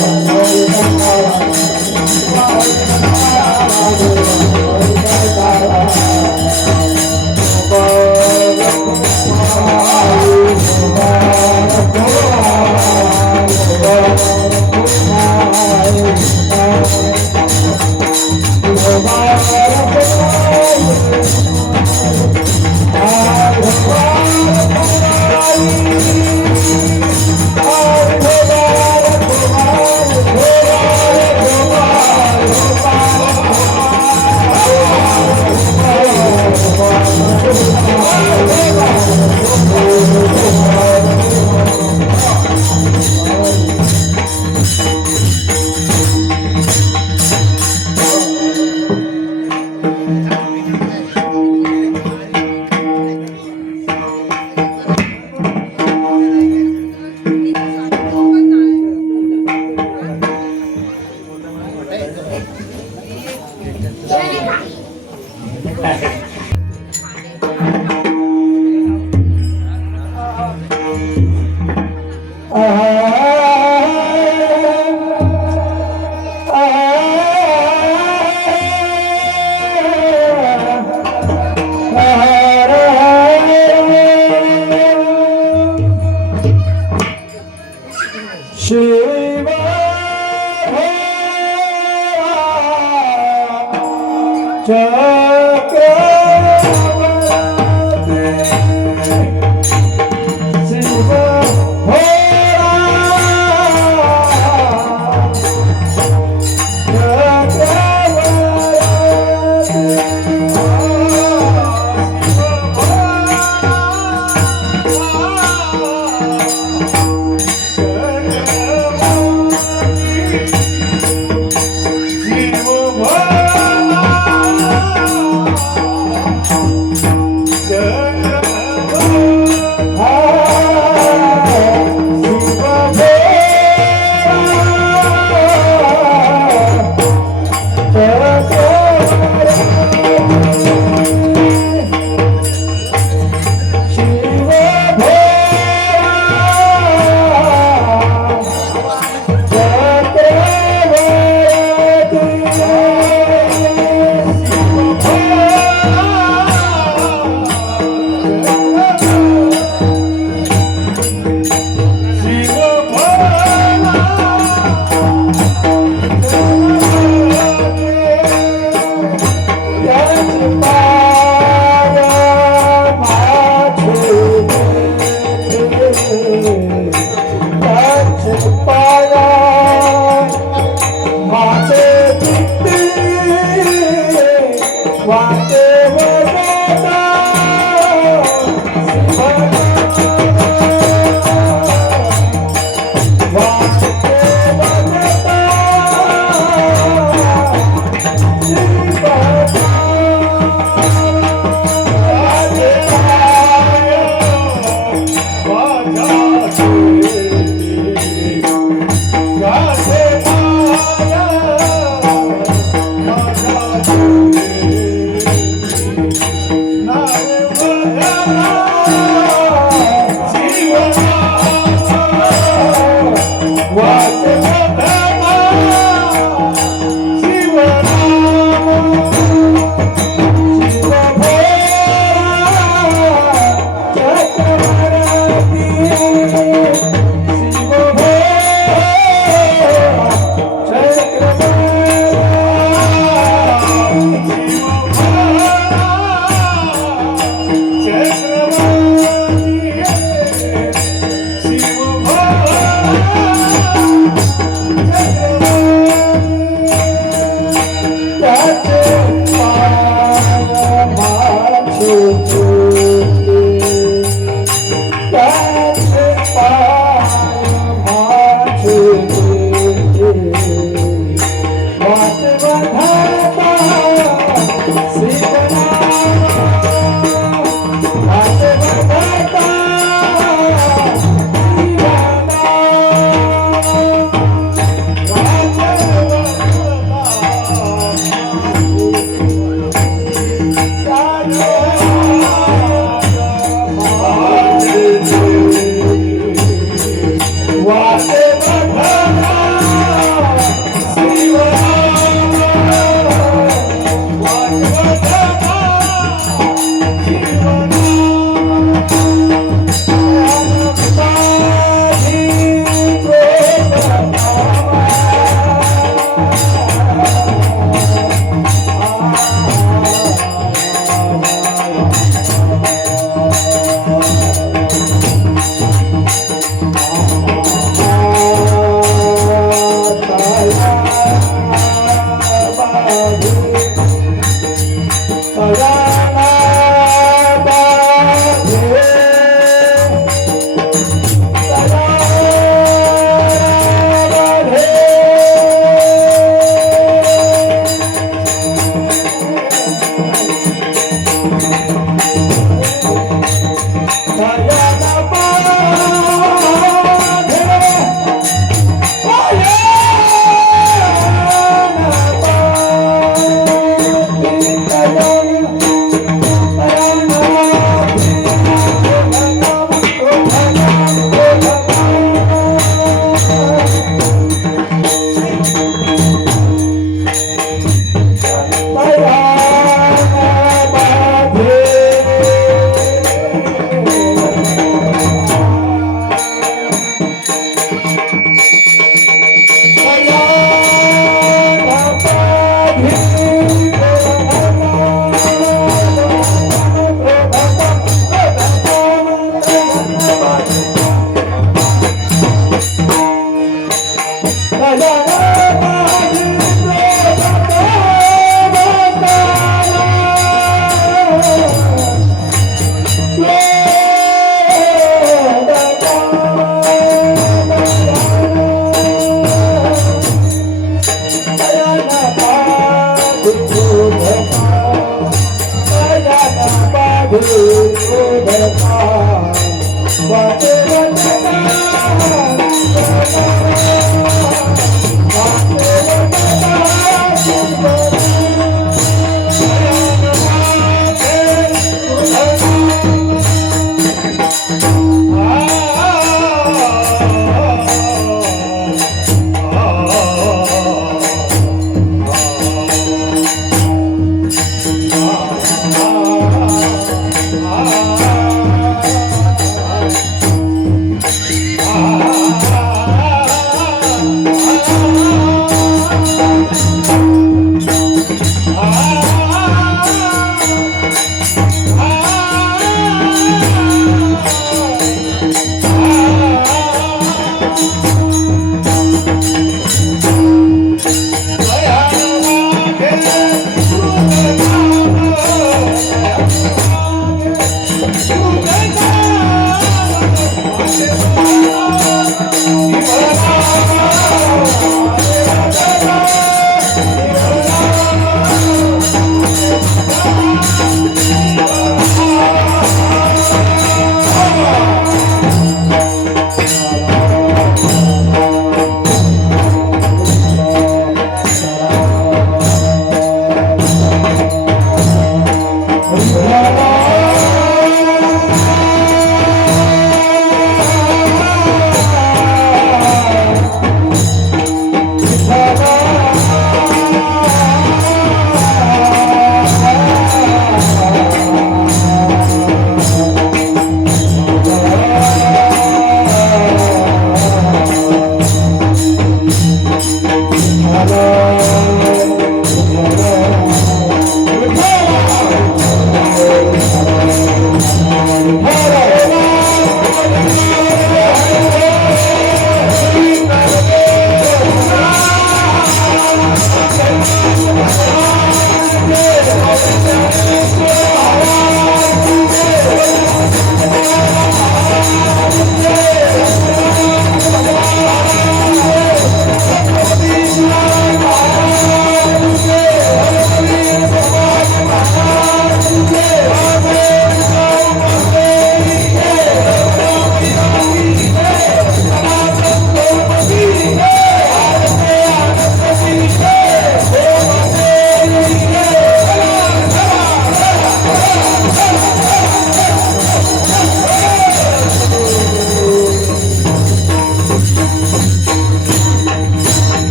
Hare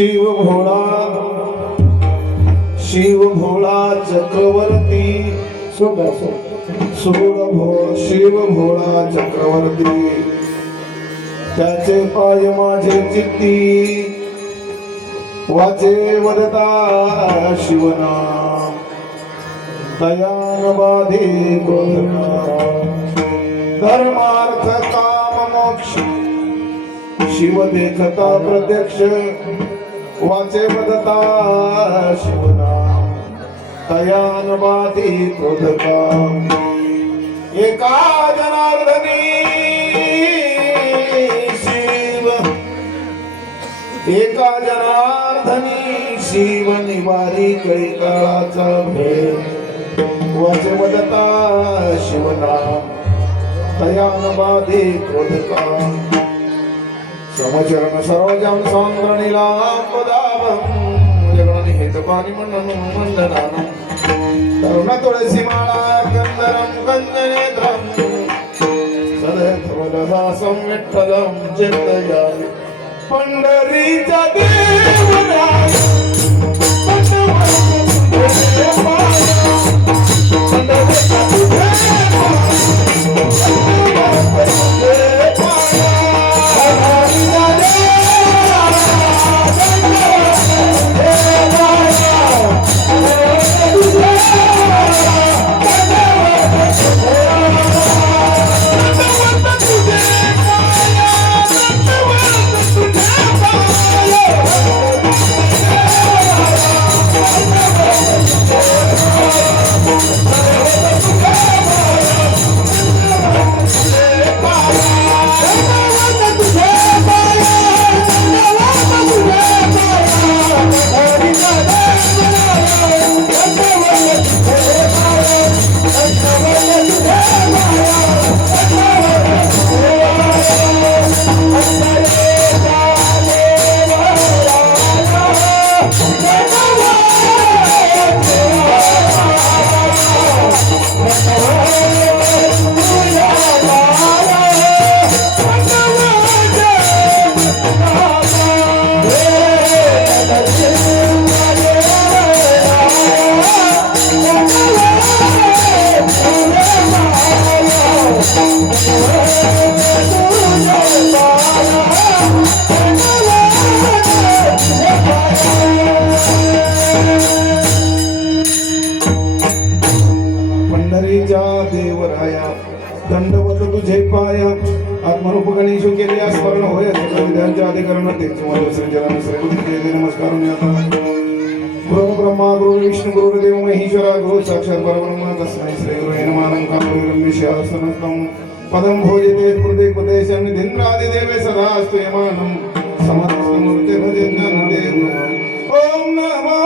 Shiv भोळा Chakraborty Shiv भोळा Chakraborty त्याचे पाय माझे चित्ती वाचे वदता शिवनाम दयान बाधे धर्मार्थ काम मोक्ष शिव देखता प्रत्यक्ष वाचे वदता शिवनाम दयान बाधे क्रोधका एका जनार्दनी एका जनार्दनी शिव निवारी कैकाळाचा भेद वाचे वदता शिवनाम दयान बाधे क्रोधका समचरण सरोजम सांद्रणीलांबदाभं जगणनि हेतपानि मण्डनानं तरुण तुळसी माळा कंदरं कंदनेत्रं सदैवलहासं विठ्ठलं चिन्तयामि पंढरीचा देवराय देवराया दंडवत तुझे पाया आत्मरूप गणेश केले स्मरण होय विद्यांच्या अधिकरण तेच मला सृजन केले नमस्कार गुरु ब्रह्मा गुरु विष्णु गुरुदेव महेश्वरा गुरु साक्षात् परब्रह्म तस्मै श्री गुरुवे नमः कामरुर्मिष्यासनस्तं पदं भोजते हृदय पदेशं निन्द्रादिदेवे सदा स्तुयमानं समस्तमूर्ते भजे ज्ञानदेव ओम नमो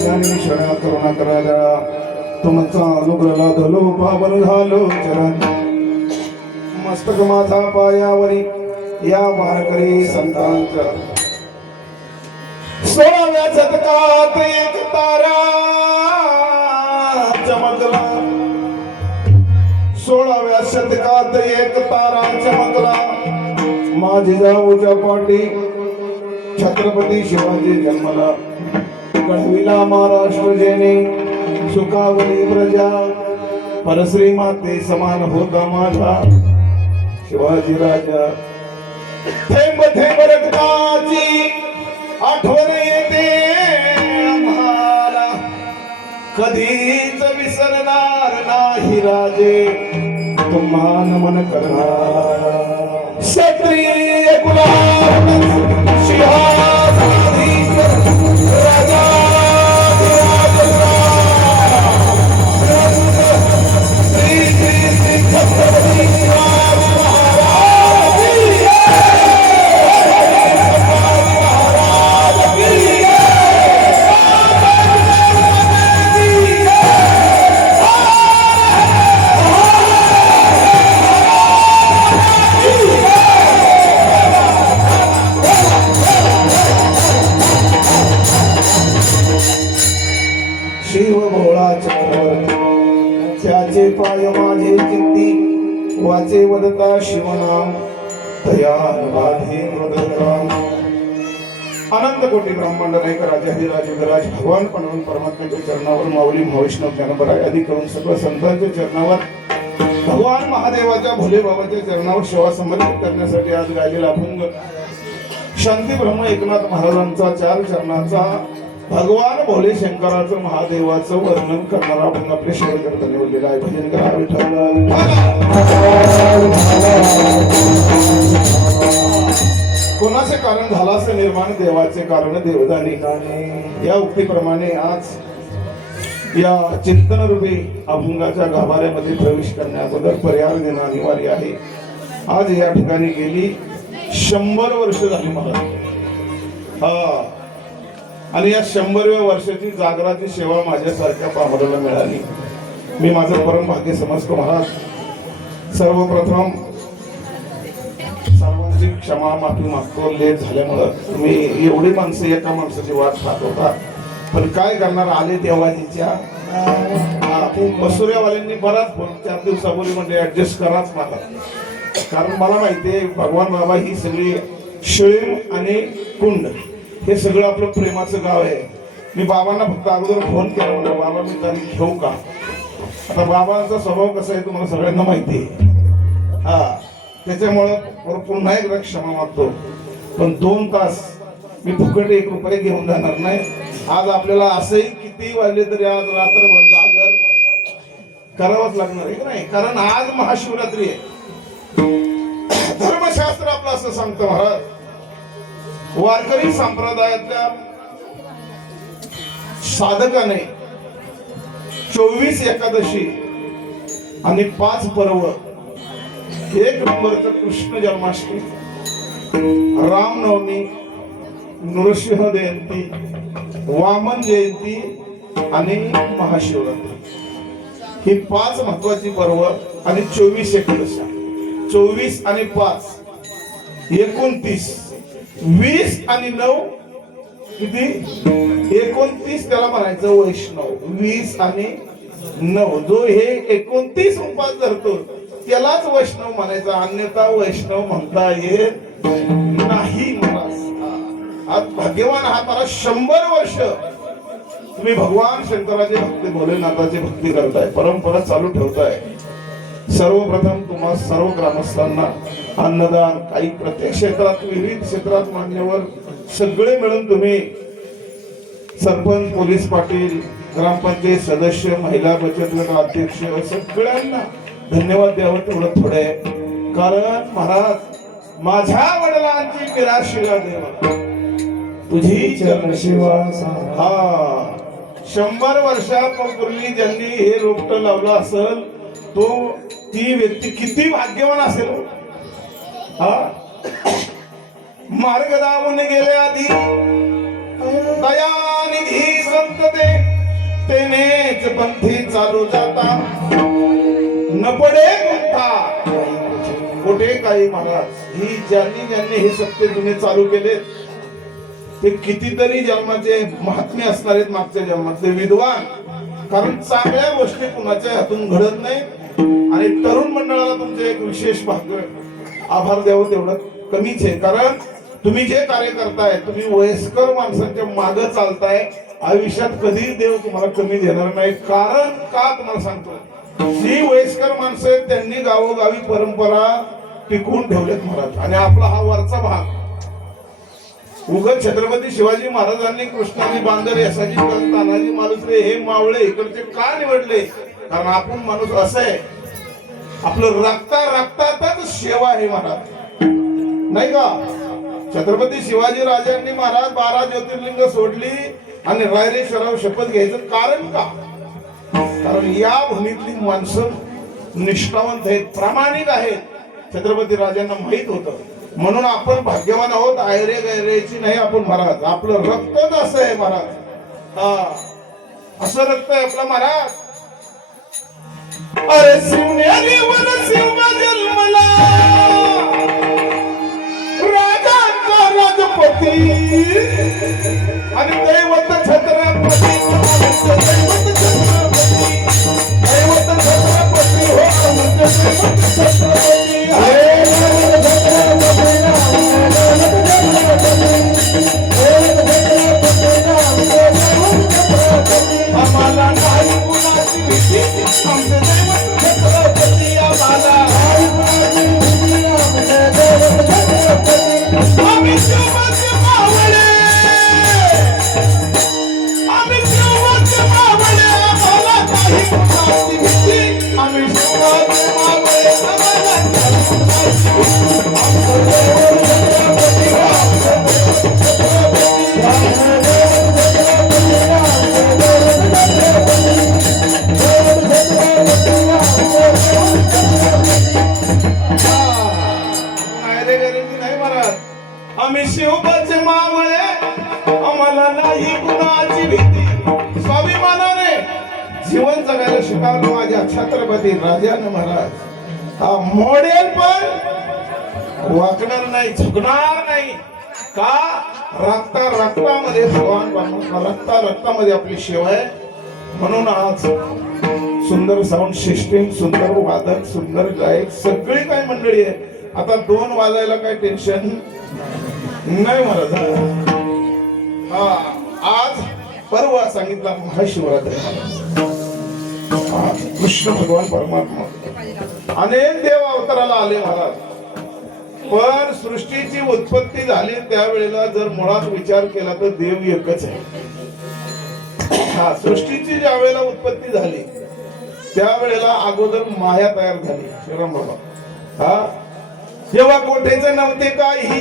ज्ञानेश्वराय ओम तुमचा अनुग्रह धलो पावन झालो चरण मस्तक माझा पायावरी या वारकरी संतांच्या 16व्या शतकात एक तारा आकाशात एक तारा चमकला, माझी जाऊच्या पाठी छत्रपती शिवाजी जन्मला. घडविला महाराष्ट्र जेने सुखावली प्रजा, परश्री माते समान होता माझा शिवाजी राजा. थेंब थेंब रक्ताची आठवण येते आम्हाला, कधीच विसरणार नाही राजे तुम्हा नमन करणार. क्षत्रिय कुलात सिंहासनाधीश्वर राजा श्री श्री श्री छत्रपती शिवाजी महाराज की शिव भोळा चक्रवर्ती, त्याचे पाय माझे चित्ती, वाचे वदता शिवनाम दयाल बाधे मृदकाम. अनंत कोटी ब्रह्मांड नायक राजाधिराज विराज भगवान पणवन परमात्म्याच्या चरणावर माऊली महाविष्णू ज्ञानबराय आदी करून सर्व संतांच्या चरणावर भगवान महादेवाच्या भोले बाबाच्या चरणावर सेवा समर्पित करण्यासाठी आज गायलेला अभंग शांती ब्रह्म एकनाथ महाराजांचा चार चरणाचा भगवान भोले शंकराचं महादेवाचं वर्णन करणारा अभंग आपल्या शेअर निवडलेला आहे. भजन करा विठ्ठल. कोणाचे कारण झाला असे निर्माण, देवाचे कारण देवदानी. या उक्तीप्रमाणे आज या चिंतनरूपी अभंगाच्या गाभाऱ्यामध्ये प्रवेश करण्याबद्दल पर्याय देणं अनिवार्य आहे. आज या ठिकाणी गेली 100 वर्ष झाली महाराज. आणि या 100व्या वर्षाची जागराची सेवा माझ्यासारख्या पामराला मिळाली. मी माझं परम भाग्य समजतो महाराज. सर्वप्रथम सर्वांची क्षमा माफी मागतो, लेट झाल्यामुळं. तुम्ही एवढी माणसं एका माणसाची वाट पाहत होता, पण काय करणार, आले देवाजीच्या. बसुऱ्यावाल्यांनी बराच 4 दिवसापूर्वी म्हणजे ऍडजस्ट कराच मला, कारण मला माहितीये भगवान बाबा ही सगळी शिळीम आणि कुंड हे सगळं आपलं प्रेमाचं गाव आहे. मी बाबांना फक्त अगोदर फोन केला, म्हणलं बाबा मी तारीख घेऊ का. आता बाबांचा स्वभाव कसा आहे तुम्हाला सगळ्यांना माहिती आहे. त्याच्यामुळं पुन्हा एकदा क्षमा मागतो, पण 2 तास मी फुकट 1 रुपये घेऊन जाणार नाही. आज आपल्याला असंही किती वाजले तरी आज रात्रभर जागर करावंच लागणार आहे की नाही, कारण आज महाशिवरात्री आहे. धर्मशास्त्र आपलं असं सांगतं महाराज, वारकरी संप्रदायातल्या साधकाने 24 एकादशी आणि 5 पर्व, 1 नंबरचं कृष्ण जन्माष्टमी, रामनवमी, नृसिंह जयंती, वामन जयंती आणि महाशिवरात्री ही 5 महत्वाची पर्व आणि 24 एकादशी. 24 आणि 5 29, 20 आणि 9 किती, 29 त्याला म्हणायचं वैष्णव. 20 आणि 9 जो हे 29 उपास धरतो त्यालाच वैष्णव म्हणायचा, अन्यथा वैष्णव म्हणता येत नाही. आज भाग्यवान आहात मला. 100 वर्ष तुम्ही भगवान शंकराचे भक्ती, भोलेनाथाची भक्ती करताय, परंपरा चालू ठेवताय. सर्वप्रथम तुम्हा सर्व ग्रामस्थांना अन्नदान, काही प्रत्येक क्षेत्रात, विविध क्षेत्रात मान्यवर सगळे मिळून तुम्ही सरपंच, पोलीस पाटील, ग्रामपंचायत सदस्य, महिला बचत गट अध्यक्ष सगळ्यांना धन्यवाद द्यावं तेवढं थोडे. कारण महाराज माझ्या वडिलांची निराशिला देवा तुझी चरण सेवा. 100 वर्षापूर्वी ज्यांनी हे रोपट लावलं असेल ती व्यक्ती किती भाग्यवान असेल. मार्ग दावून गेले आधी दयानिधी संत तेनेच पंथी चालू जाता, न पडे गुंठा कुठे काही. महाराज ही ज्यांनी हे सत्य तुम्ही चालू केले ते कितीतरी जन्माचे महात्मे असणार आहेत, मागच्या जन्मातले विद्वान. कारण चांगल्या गोष्टी कुणाच्या हातून घडत नाही, आणि तरुण मंडळाला तुमचं एक विशेष भाग्य आभार द्यावं तेवढं कमीच आहे, कारण तुम्ही जे कार्य करताय, तुम्ही वयस्कर माणसांच्या मागे चालताय. आयुष्यात कधी देव तुम्हाला कमी देणार नाही. कारण का तुम्हाला सांगतो, जी वयस्कर माणसं आहेत त्यांनी गावोगावी परंपरा टिकवून ठेवलेत महाराज. आणि आपला हा वरचा भाग उगत छत्रपती शिवाजी महाराजांनी कृष्णाजी बांधर यशाजी तानाजी मालुसरे हे मावळे इकडचे का निवडले? कारण आपण माणूस असं आहे, आपलं रक्तातच सेवा आहे महाराज, नाही का? छत्रपती शिवाजी राजांनी महाराज 12 ज्योतिर्लिंग सोडली आणि रायरेश्वरावर शपथ घ्यायचं कारण का? कारण या भूमीतली माणसं निष्ठावंत आहेत, प्रामाणिक आहेत. छत्रपती राजांना माहित होतं, म्हणून आपण भाग्यवान आहोत. आयरे गैरेची नाही आपण महाराज, आपलं रक्तच असं आहे महाराज. असं रक्त आहे आपलं महाराज. अरे शिवनेरी वन शिव जन्मला, राजांचा राजपती आणि दैवत छत्रपती, दैवत छत्रपती हो, छत्रपती आम्हाला नाही कुणाची भीती, आमचे दैवत छत्रपती आम्हाला. आम्ही शिवाचे मावळे, आम्ही शिवाचे मावळे, आम्हाला नाही कुणाची भीती, आम्ही शिवाचे मावळे, आम्हाला नाही कुणाची भीती. आमचं दैवत छत्रपती आम्ही शिवबाचे मावळे, आम्हाला नाही कुणाची भीती. स्वाभिमानाने जीवन जगायला शिकवलं माझ्या छत्रपती राजानं महाराज. हा मॉडेल पण वाकणार नाही, झुकणार नाही. का? रक्तामध्ये भगवान रक्तामध्ये आपली सेवा आहे. म्हणून आज सुंदर साऊंड सिस्टीम, सुंदर वादक, सुंदर गायक, सगळी काही मंडळी आहे. आता 2 वाजायला काही टेन्शन नाही महाराज. आज परवा सांगितला महाशिवरात्री, आज कृष्ण भगवान परमात्मा अनेक देव अवताराला आले महाराज. पण सृष्टीची उत्पत्ती झाली त्यावेळेला जर मुळात विचार केला तर देव एकच आहे. सृष्टीची ज्या वेळेला उत्पत्ती झाली त्यावेळेला अगोदर माया तयार झाली. श्रीराम बाबा, जेव्हा कोठेच नव्हते काही,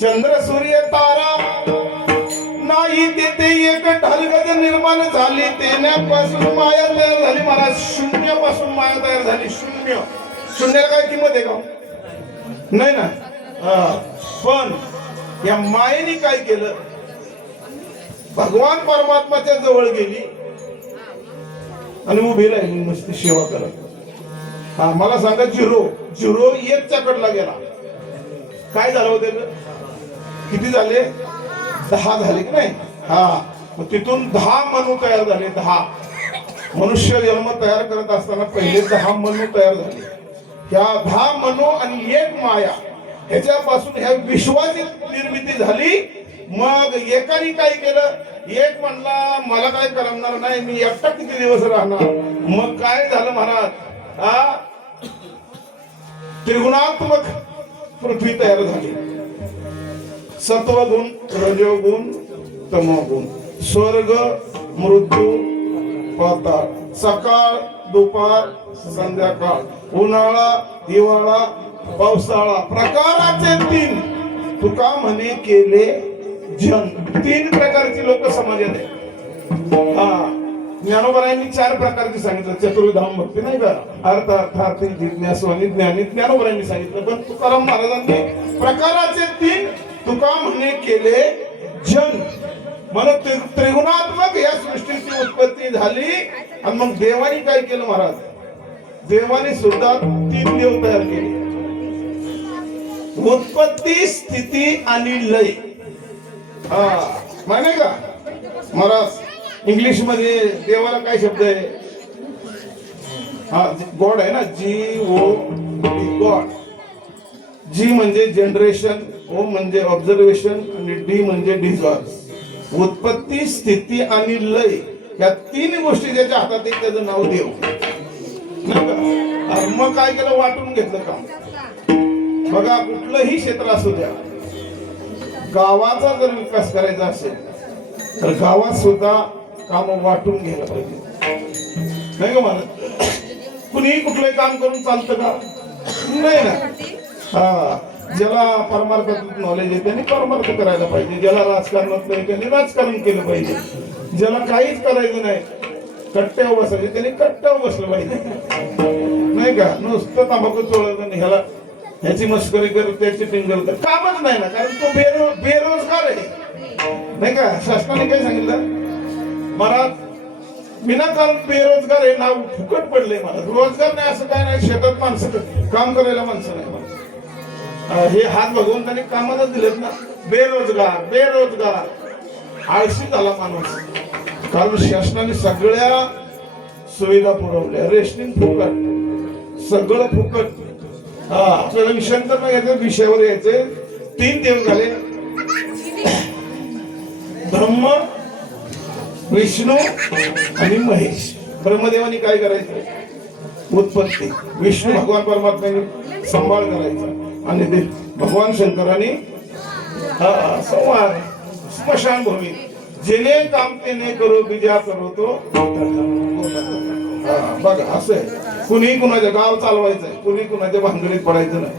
चंद्र सूर्य तारा नाही, तेथे एक ढलगज निर्माण झाली. तेण्यापासून माया तयार झाली महाराज. शून्यापासून माया तयार झाली. शून्याला काय किंमत आहे का? नाही ना. पण या मायेने काय केलं, भगवान परमात्माच्या जवळ गेली आणि उभी राहिली मस्ती सेवा करत. मला सांगा, 0 1च्या कडला गेला. काय झालं होतं? किती झाले? 10 झाले की नाही? मग तिथून 10 मनू तयार झाले. 10 मनुष्य जन्म तयार करत असताना पहिले 10 मनू तयार झाले. ह्या 10 मनू आणि 1 माया ह्याच्यापासून ह्या विश्वाची निर्मिती झाली. मग एकाने काय केलं, एक म्हणला मला काय करमणार नाही, मी एकटा किती दिवस राहणार. मग काय झालं महाराज, त्रिगुणात्मक पृथ्वी तयार झाली. सत्वगुण, रजोगुण, तमोगुण, स्वर्ग, मृत्यू, पाताळ, सकाळ, दुपार, संध्याकाळ, उन्हाळा, हिवाळा, पावसाळा, प्रकाराचे 3 तुका म्हणे केले जन. 3 प्रकारची लोक समाजात आहे. ज्ञानोबरायांनी 4 प्रकारची सांगितलं. चतुर्धाम भक्ती नाही का, अर्थ अर्थार्थी जिज्ञासू आणि ज्ञानी, ज्ञानोबरायांनी सांगितलं. पण तुकाराम महाराजांनी प्रकाराचे 3 तुका म्हणे केले जन. म्हणून त्रिगुणात्मक या सृष्टीची उत्पत्ती झाली. आणि मग देवानी काय केलं महाराज, देवाने सुद्धा 3 देव तयार केले. उत्पत्ती, स्थिती आणि लय. माने का महाराज, इंग्लिश मध्ये देवाला काय शब्द आहे? हा गॉड आहे ना, GOD गॉड. जी म्हणजे जनरेशन, O म्हणजे ऑब्झर्वेशन आणि D म्हणजे डिझॉल्व. उत्पत्ती, स्थिती आणि लय या तीन गोष्टी ज्याच्या हातात आहेत त्याचं नाव देव. मग काय केलं, वाटून घेतलं काम. बघा कुठलंही क्षेत्र असू द्या, गावाचा जर विकास करायचा असेल तर गावात सुद्धा काम वाटून घ्यायला पाहिजे, नाही का मला. कुणीही कुठलंही काम करून चालतं का? नाही ना. हा, ज्याला परमार्थात नॉलेज आहे त्यांनी परमार्थ करायला पाहिजे, ज्याला राजकारणात नाही त्यांनी राजकारण केलं पाहिजे, ज्याला काहीच करायचं नाही कट्ट्यावर बसायचे त्यांनी कट्ट्यावर बसलं पाहिजे, नाही का. नुसतं तंबाखू चोळायचं नाही, ह्याला ह्याची मस्करी कर, त्याची टिंगल कर, कामच नाही ना, कारण तो बेरोजगार आहे, नाही का. शासनाने काय सांगितलं, मला विनाकारण बेरोजगार हे नाव फुकट पडले. मला रोजगार नाही असं काय नाही, शेतात माणसं काम करायला माणसं नाही मला. हे हात भगवंतांनी कामाला दिलेत ना. बेरोजगार बेरोजगार आळशी झाला माणूस, कारण शासनाने सगळ्या सुविधा पुरवल्या, रेशनिंग फुकट, सगळं फुकट. हा, आपल्याला विषयांतर नाही घ्यायचं, विषयावर यायचे. 3 देव झाले, ब्रह्म, विष्णू आणि महेश. ब्रह्मदेवानी काय करायचं, उत्पत्ती. विष्णू भगवान परमात्म्याने सांभाळ करायचा आणि ते भगवान शंकरांनी संवाद, स्मशानभूमी. जेने काम तेने करो बिजा करो तो. बघा असं आहे, कुणी कुणाचं गाव चालवायचंय, कुणी कुणाच्या भानगडीत पडायचं नाही.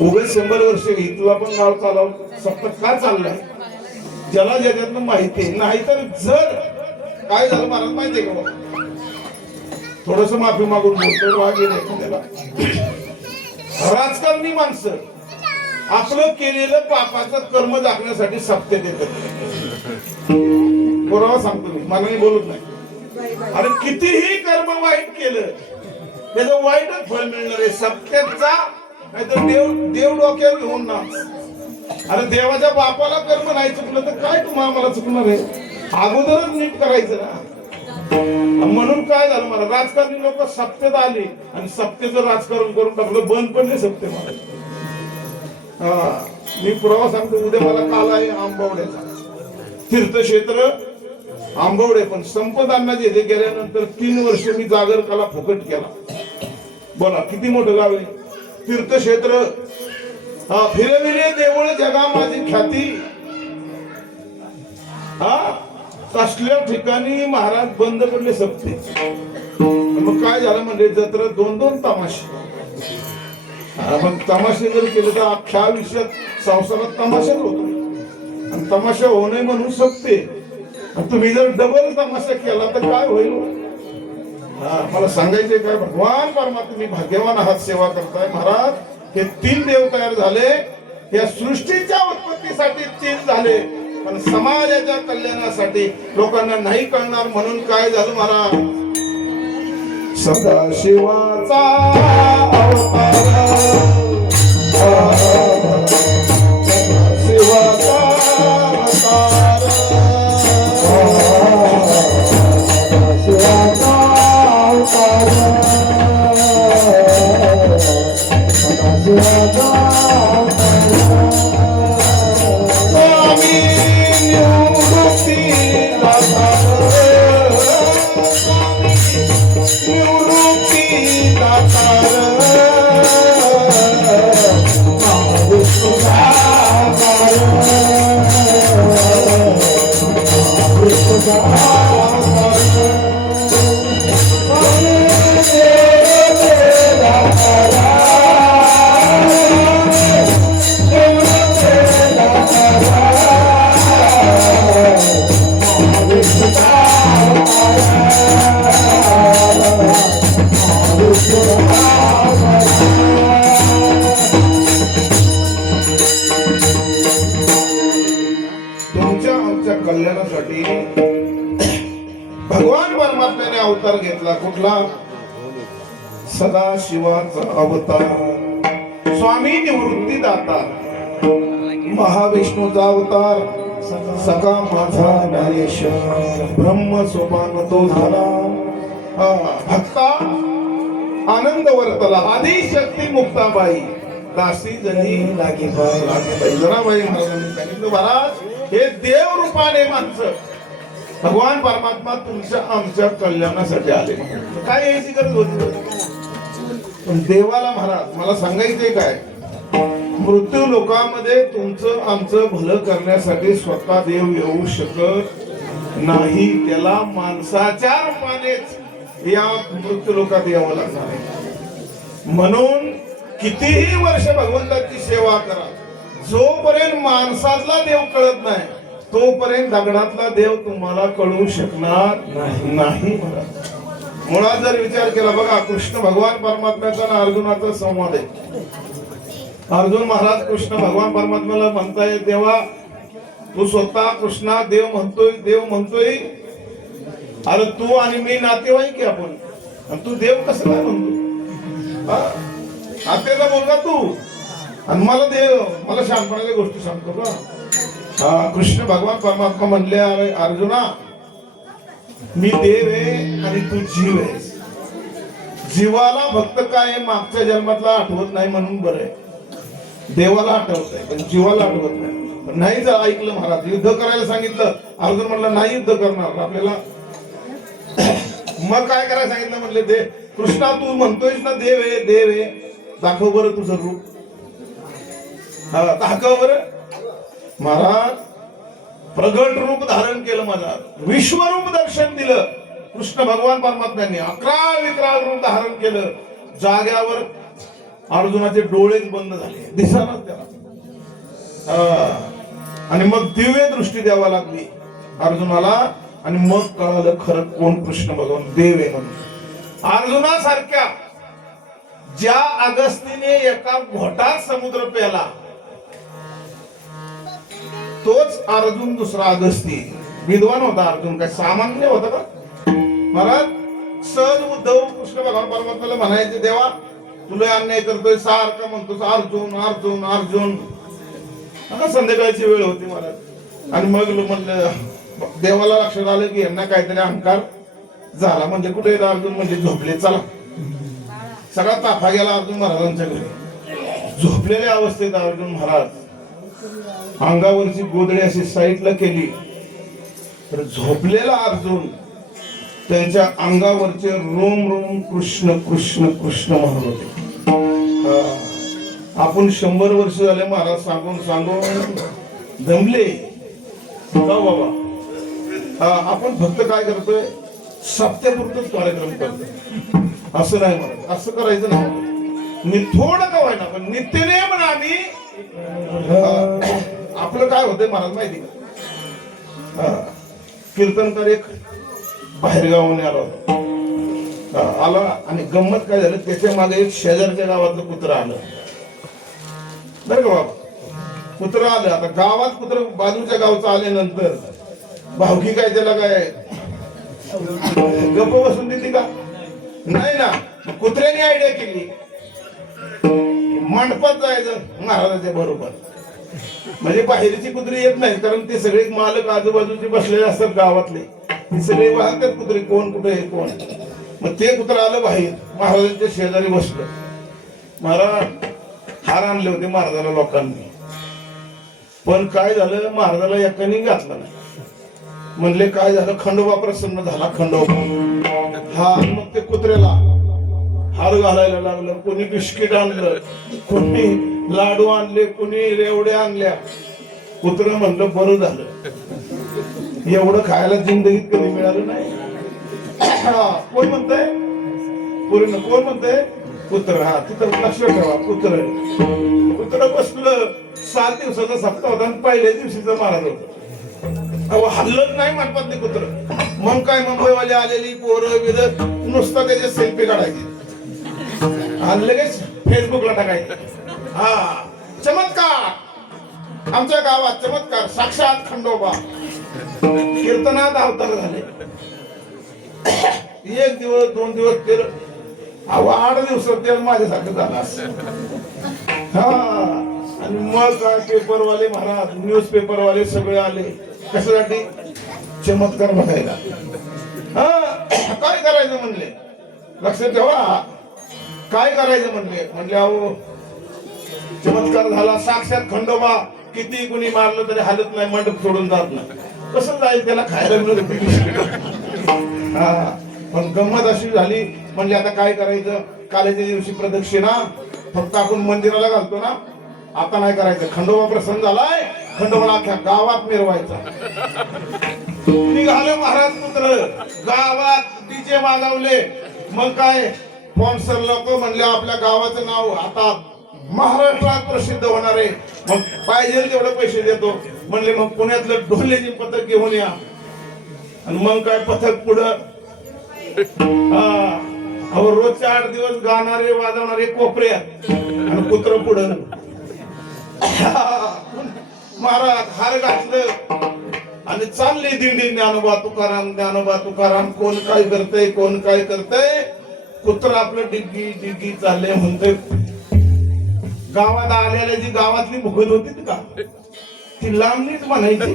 उगाच 100 वर्ष इथला पण गाव चालव सतत का चाललंय, ज्याला ज्याच्यातनं माहिती आहे. नाही तर जर काय झालं मला माहितीये का, थोडस माफी मागून बोलतो, राग येईल एखाद्याला. राजकारणी माणसं आपलं केलेलं पापाचं कर्म दाखवण्यासाठी सत्य देतात. बरोबर सांगतो मी, मला बोलत नाही. अरे कितीही कर्म वाईट केलं त्याचं वाईटच फळ मिळणार आहे, सत्याचा. नाहीतर देव डोक्यावर घेऊन ना. अरे देवाच्या बापाला कर्म नाही चुकलं तर काय तुम्हाला मला चुकणार आहे, अगोदरच नीट करायचं ना. म्हणून काय झालं, मला राजकारणी लोक सत्तेत आली आणि सत्तेचं राजकारण करून टाकलं, बंद पडले सत्ते मला. हा, मी पुरावा सांगतो. उद्या मला काल आहे आंबवड्याचा तीर्थक्षेत्र आंबवडे, पण संपदांना जे गेल्यानंतर 3 वर्ष मी जागर कला फुकट केला. बोला किती मोठं गाव आहे, तीर्थक्षेत्र. हा, फिरविले देऊळ जगा माझी ख्याती. हा, कसल्या ठिकाणी महाराज बंद पडले सप्ते. मग काय झालं म्हणजे जत्रा 2-2 तमाशे. पण तमाशे जर केले तर अख्ख्या आयुष्यात संसारात तमाशाच होतो, आणि तमाशा होऊ नये म्हणून सप्ते. तुम्ही जर डबल तमाशा केला तर काय होईल. मला सांगायचे काय, भगवान परमात्मा तुम्ही भाग्यवान आहात, सेवा करताय महाराज. हे 3 देव तयार झाले, या सृष्टीच्या उत्पत्तीसाठी 3 झाले, पण समाजाच्या कल्याणासाठी लोकांना नाही कळणार म्हणून काय झालं महाराज. सदाशिवाचा अवतार, सदाशिवाचा अवतार, सदाशिवाचा अवतार, सदाशिवाचा स्वामी निवृत्ती दातार, निवृत्ती दातार, विष्णू दातार, विष्णू दातार, तुमच्या आमच्या कल्याणासाठी भगवान परमात्म्याने अवतार घेतला. कुठला? सदाशिवाचा अवतार, स्वामी निवृत्ती दाता, महाविष्णूचा अवतार, सखा माझा नरेश, ब्रह्म सोपान तो झाला. भक्ता आनंद वर्तला आदिशक्ती मुक्ताबाई दासी जनी लागीबाई जनाबाई महाराजांनी सांगितलं महाराज हे देव रूपाने माणसं भगवान परमात्मा तुमच्या आमच्या कल्याणासाठी आले काय यायची गरज होती पण देवाला महाराज मला सांगायचंय काय मृत्यू लोकांमध्ये तुमचं आमचं भलं करण्यासाठी स्वतः देव येऊ शकत नाही त्याला माणसाच्या रूपानेच या मृत्यू लोकात यावं लागणार आहे म्हणून कितीही वर्ष भगवंताची सेवा करा जोपर्यंत माणसातला देव कळत नाही तोपर्यंत दगडातला देव तुम्हाला कळू शकणार नाही मुळात जर विचार केला बघा कृष्ण भगवान परमात्म्याचा आणि अर्जुनाचा संवाद आहे अर्जुन महाराज कृष्ण भगवान परमात्म्याला म्हणताय तेव्हा तू स्वतः कृष्णा देव म्हणतोय अरे तू आणि मी नातेवाईक की आपण आणि तू देव कसं काय म्हणतो आत्याचा मुलगा तू आणि मला देव मला शहाणपणाच्या गोष्टी सांगतो का कृष्ण भगवान परमात्मा म्हणले अरे अर्जुना मी देव आहे आणि तू जीव आहे जीवाला भक्त काय मागच्या जन्मातला आठवत नाही म्हणून बरं आहे देवाला आठवत आहे पण जीवाला आठवत नाही नाही जर ऐकलं महाराज युद्ध करायला सांगितलं अर्जुन म्हणलं नाही युद्ध करणार आपल्याला मग काय करायला सांगितलं म्हणले देव कृष्णा तू म्हणतोयस ना देव आहे दाखव बरं तुझं रूप दाखव बरं महाराज प्रगट रूप धारण केलं माझा विश्वरूप दर्शन दिलं कृष्ण भगवान परमात्म्यांनी 11 विकराळ रूप धारण केलं जाग्यावर अर्जुनाचे डोळेच बंद झाले दिसणार त्याला आणि मग दिव्य दृष्टी द्यावा लागली अर्जुनाला आणि मग कळालं खरं कोण कृष्ण भगवान देव आहे म्हणून अर्जुनासारख्या ज्या अगस्तीने एका घोटात समुद्र प्याला तोच अर्जुन दुसरा अगस्ती विद्वान होता अर्जुन काय सामान्य होता का महाराज सहज उद्धव कृष्ण भगवान परमात्म्याला म्हणायचे देवा तुला अन्याय करतोय सारखं म्हणतो अर्जुन अर्जुन अर्जुन संध्याकाळची वेळ होती महाराज आणि मग म्हणलं देवाला लक्षात आलं की यांना काहीतरी अहंकार झाला म्हणजे कुठे अर्जुन म्हणजे झोपले चला सगळा ताफा गेला अर्जुन महाराजांच्या घरी झोपलेल्या अवस्थेत अर्जुन महाराज अंगावरची गोदडी अशी साईडला केली तर झोपलेला अर्जुन त्यांच्या अंगावरचे रोम रोम कृष्ण कृष्ण कृष्ण म्हणत होते आपण 100 वर्ष झाले महाराज सांगून दमले बाबा आपण फक्त काय करतोय सप्त्यापुरतच कार्यक्रम करतोय असं नाही म्हणत असं करायचं नाही मी थोडं का व्हायना पण नित्यनेम आम्ही आपलं काय होतंय महाराज माहिती का कीर्तनकार एक बाहेरगावून आला आणि गंमत काय झालं त्याच्या मागे एक शेजारच्या गावातलं कुत्रं आलं बरं का बाबा कुत्रं आलं आता गावात कुत्रं बाजूच्या गावचं आल्यानंतर भावकी काय त्याला काय गप्प बसून देते का नाही ना कुत्र्याने आयडिया केली मंडपात जायचं महाराजांच्या बरोबर म्हणजे बाहेरची कुत्री येत नाही कारण ते सगळे मालक आजूबाजूचे बसलेले असतात गावातले ते सगळे वाहतात कुत्रे कोण कुठे कोण मग ते कुत्र आलं बाहेर महाराजांच्या शेजारी बसलं महाराज हार आणले होते महाराजाला लोकांनी पण काय झालं महाराजाला एकाने घातलं नाही म्हणले काय झालं खंडोबा प्रसन्न झाला खंडोबा हा मग ते कुत्र्याला हार घालायला लागलं कोणी बिस्किट आणलं कोणी लाडू आणले कोणी रेवड्या आणल्या कुत्रं म्हणलं बरं झालं एवढं खायला जिंदगीत कधी मिळालं नाही कोण म्हणतंय पूर्ण कोण म्हणतंय कुत्र हा तिथं लक्षात ठेवा कुत्र बसलं 7 दिवसाचा सप्ताह होता आणि पहिल्या दिवशीचा महाराज होता हल्लत नाही म्हणतात ते कुत्र मग काय मुंबईवाले आलेली पोरं बिर नुसता त्याचे सेल्फी काढायची आणि लगेच फेसबुकला टाकायचं हा चमत्कार आमच्या गावात चमत्कार साक्षात खंडोबा कीर्तनात अवतार झाले 1 दिवस 2 दिवस ते 8 दिवसात ते माझ्यासारखं झालं हा आणि मग काय पेपरवाले महाराज न्यूज पेपरवाले सगळे आले कशासाठी चमत्कार बघायला हा काय करायचं म्हणले लक्षात ठेवा काय करायचं म्हणले अहो चमत्कार झाला, साक्षात खंडोबा, किती कुणी मारलं तरी हालत नाही, मंडप सोडून जात नाही. कसं जायचं त्याला, खायला मिळत. हा पण गंमत अशी झाली, म्हणजे आता काय करायचं, कालेच्या दिवशी प्रदक्षिणा फक्त आपण मंदिराला घालतो ना, आता नाही करायचं. खंडोबा प्रसन्न झालाय, खंडोबाला अख्ख्या गावात मिरवायचा. निघाले महाराज पुत्र, गावात डीजे मागवले. मग काय स्पॉन्सर लोक म्हणले आपल्या गावाचं नाव आता महाराष्ट्रात प्रसिद्ध होणार आहे, मग पाहिजे तेवढे पैसे देतो म्हणले. मग पुण्यातलं ढोलेची पथक घेऊन या. आणि मग काय पथक पुढं, रोजचे 8 दिवस गाणारे वाजवणारे कोपऱ्यात आणि कुत्र पुढं. महाराज हार घातलं आणि चालली दिंडी, ज्ञानोबा तुकाराम, ज्ञानोबा तुकाराम. कोण काय करतय, कोण काय करतय, कुत्र आपलं डिग्गी डिग्गी चाललंय म्हणतोय. गावात आलेल्या जी गावातली भुकत होती का, ती लांबणीच म्हणायची.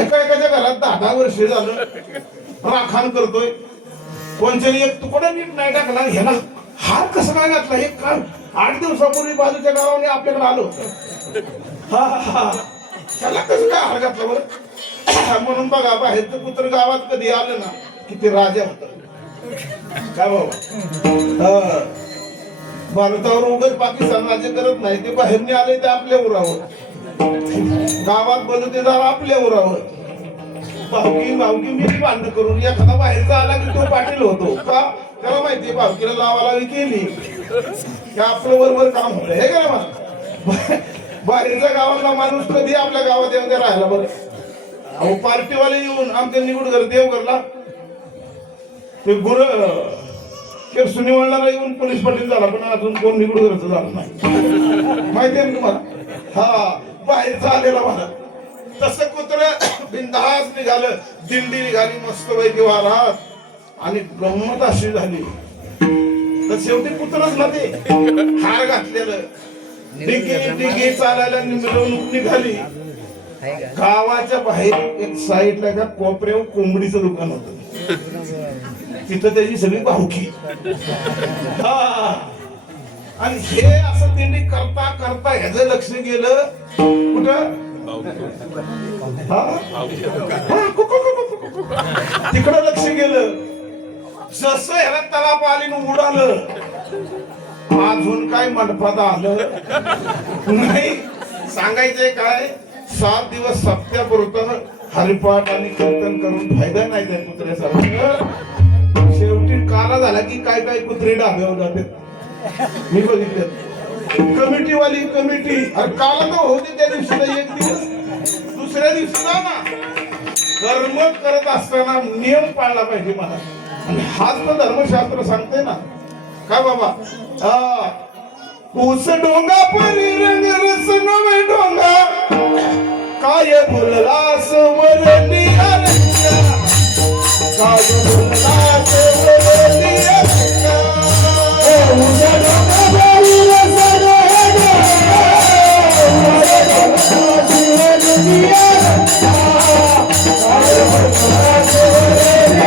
एका एकाच्या घरात 10 वर्ष झालं राखाण करतोय. कोणतरी एक तुकडा नीट नाही टाकला, ह्याला हात कसं काय घातला. हे काल 8 दिवसापूर्वी बाजूच्या गावाने आपल्याकडे आलो होतं, त्याला कसं काय हार घातला बरं. म्हणून बघा, बाहेरचं कुत्र गावात कधी आलं ना की ते राजा होत. काय बाबा, भारतावर उगाच पाकिस्तान राज्य करत नाही, ते बाहेरने आले ते आपल्या उरावर. गावात बोलू ते जरा आपल्या उरावर. भावकी भावकी मी भांडण करून एखादा बाहेरचा आला की तो पाटील होतो का, त्याला माहिती भावकीला लावालावी केली की आपलं बरोबर काम होतं. हे का ना, बाहेरच्या गावातला माणूस कधी आपल्या गावात येऊन ते राहिला बरं. अहो पार्टीवाले येऊन आमच्या निगुडकर देवघरला ते गुर सुनिवळणारा येऊन पोलीस पाटील झाला, पण अजून कोण निगुडकरचं झालं नाही. माहिती आहे तुम्हाला. हा बाहेरचा आलेला मला तसं कुत्र बिंदास निघालं, दिंडी निघाली मस्त पैकी वारात. आणि गंमत अशी झाली तर शेवटी कुत्रच ना ते हार घातलेलं डिगी डिगी चालायला मिरवणूक निघाली. गावाच्या बाहेर एक साईडला एका कोपऱ्यावर कोंबडीचं दुकान होतं, तिथं त्याची सगळी भावकी. आणि हे असं दिंडी करता करता ह्याचं लक्ष गेलं कुठं, तिकडं लक्ष गेलं. जसं ह्याला तलाप आली उडालं, अजून काय मंडपात आलं नाही. सांगायचंय काय, 7 दिवस सप्त्यापुरतं हरिपाठ आणि कीर्तन करून फायदा नाही त्या कुत्र्यासारखं. शेवटी काला झाला की काय काय कुत्रे डाब्यावर जाते. मी बघितलं कमिटीवाली कमिटी, अरे काला तर होते त्या दिवशी एक दिवस, दुसऱ्या दिवशी जा ना. कर्म करत असताना नियम पाळला पाहिजे मला, आणि हाच तर धर्मशास्त्र सांगते ना. काय बाबा, ऊस डोंगा परी रंग रस नवे डोंगा, काय बोललास वरली अरंगा, काय बोललास वरली अरंगा. ऊस डोंगा परी रस नवे डोंगा, काय बोललास वरली अरंगा, काय बोललास वरली अरंगा.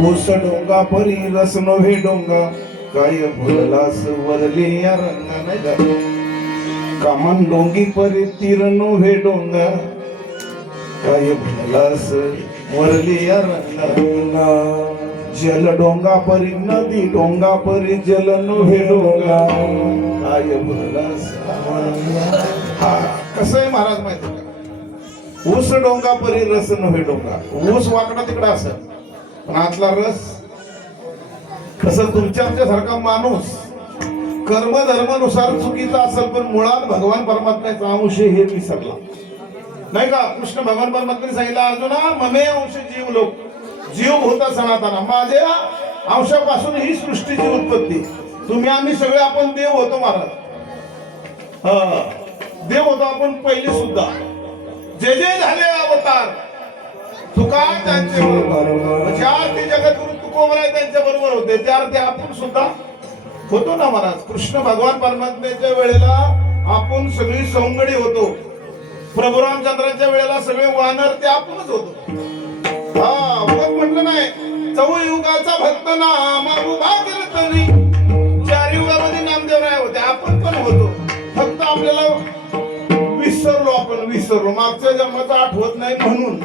ऊस डोंगा परी रस नव्हे डोंगा, काय बोललास वरली या रंगा. नाही का, कामान डोंगी परी तीर नव्हे डोंगा, काय बोललास वरली या रंगा. जल डोंगा परी नदी डोंगा परी जल नव्हे डोंगा, काय बोललास. हा कसं आहे महाराज माहिती का, ऊस डोंगा परी रस नव्हे डोंगा. ऊस वाकडा तिकडा असं, पण आतला रस तसं तुमच्या आमच्यासारखा माणूस कर्म धर्मानुसार चुकीचा असेल पण मुळात भगवान परमात्म्याचा अंश हे विसरला नाही का. कृष्ण भगवान परमात्म्याने सांगितलं अर्जुना ममे अंश जीव लोक, जीव होता सनातना, माझ्या अंशापासून ही सृष्टीची उत्पत्ती. तुम्ही आम्ही सगळे आपण देव होतो महाराज. देव होतो आपण पहिले सुद्धा. जे जे झाले अवतार तुका त्यांचे बरोबर, ज्या ते जगद्गुरु तुकोबराय त्यांच्या बरोबर होते त्या ते आपण सुद्धा होतो ना महाराज. कृष्ण भगवान परमात्म्याच्या वेळेला आपण सगळी सौंगडी होतो. प्रभू रामचंद्रांच्या वेळेला सगळे वानर ते आपणच होतो. मग म्हटलं नाही चौयुगाचा भक्त नाम उभा कीर्तनी. चार युगामध्ये नामदेवराय होते, आपण पण होतो. फक्त आपल्याला विसरलो मागच्या जन्माचं आठवत नाही म्हणून.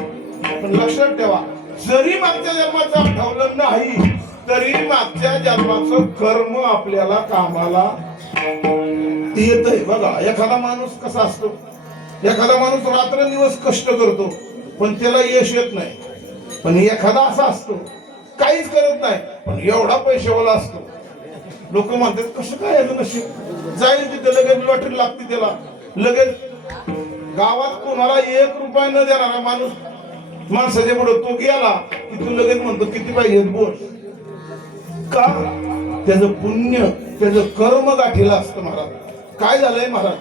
पण लक्षात ठेवा जरी मागच्या जन्माचं आठवलं नाही तरी मागच्या जन्माचं कर्म आपल्याला कामाला येतंय. बघा एखादा माणूस कसा असतो, एखादा माणूस रात्रंदिवस कष्ट करतो पण त्याला यश येत नाही. पण एखादा असा असतो काहीच करत नाही पण एवढा पैशावाला असतो. लोक म्हणतात कसं काय याचं नशीब, जाईल तिथे लगेच लॉटरी लागते त्याला. लगेच गावात कोणाला 1 रुपया न देणारा माणूस माणसाच्या पुढे तो गेला की तू लगेच म्हणतो किती पाहिजे बोल. का? त्याचं पुण्य त्याचं कर्म गाठीला असतं महाराज. काय झालंय महाराज,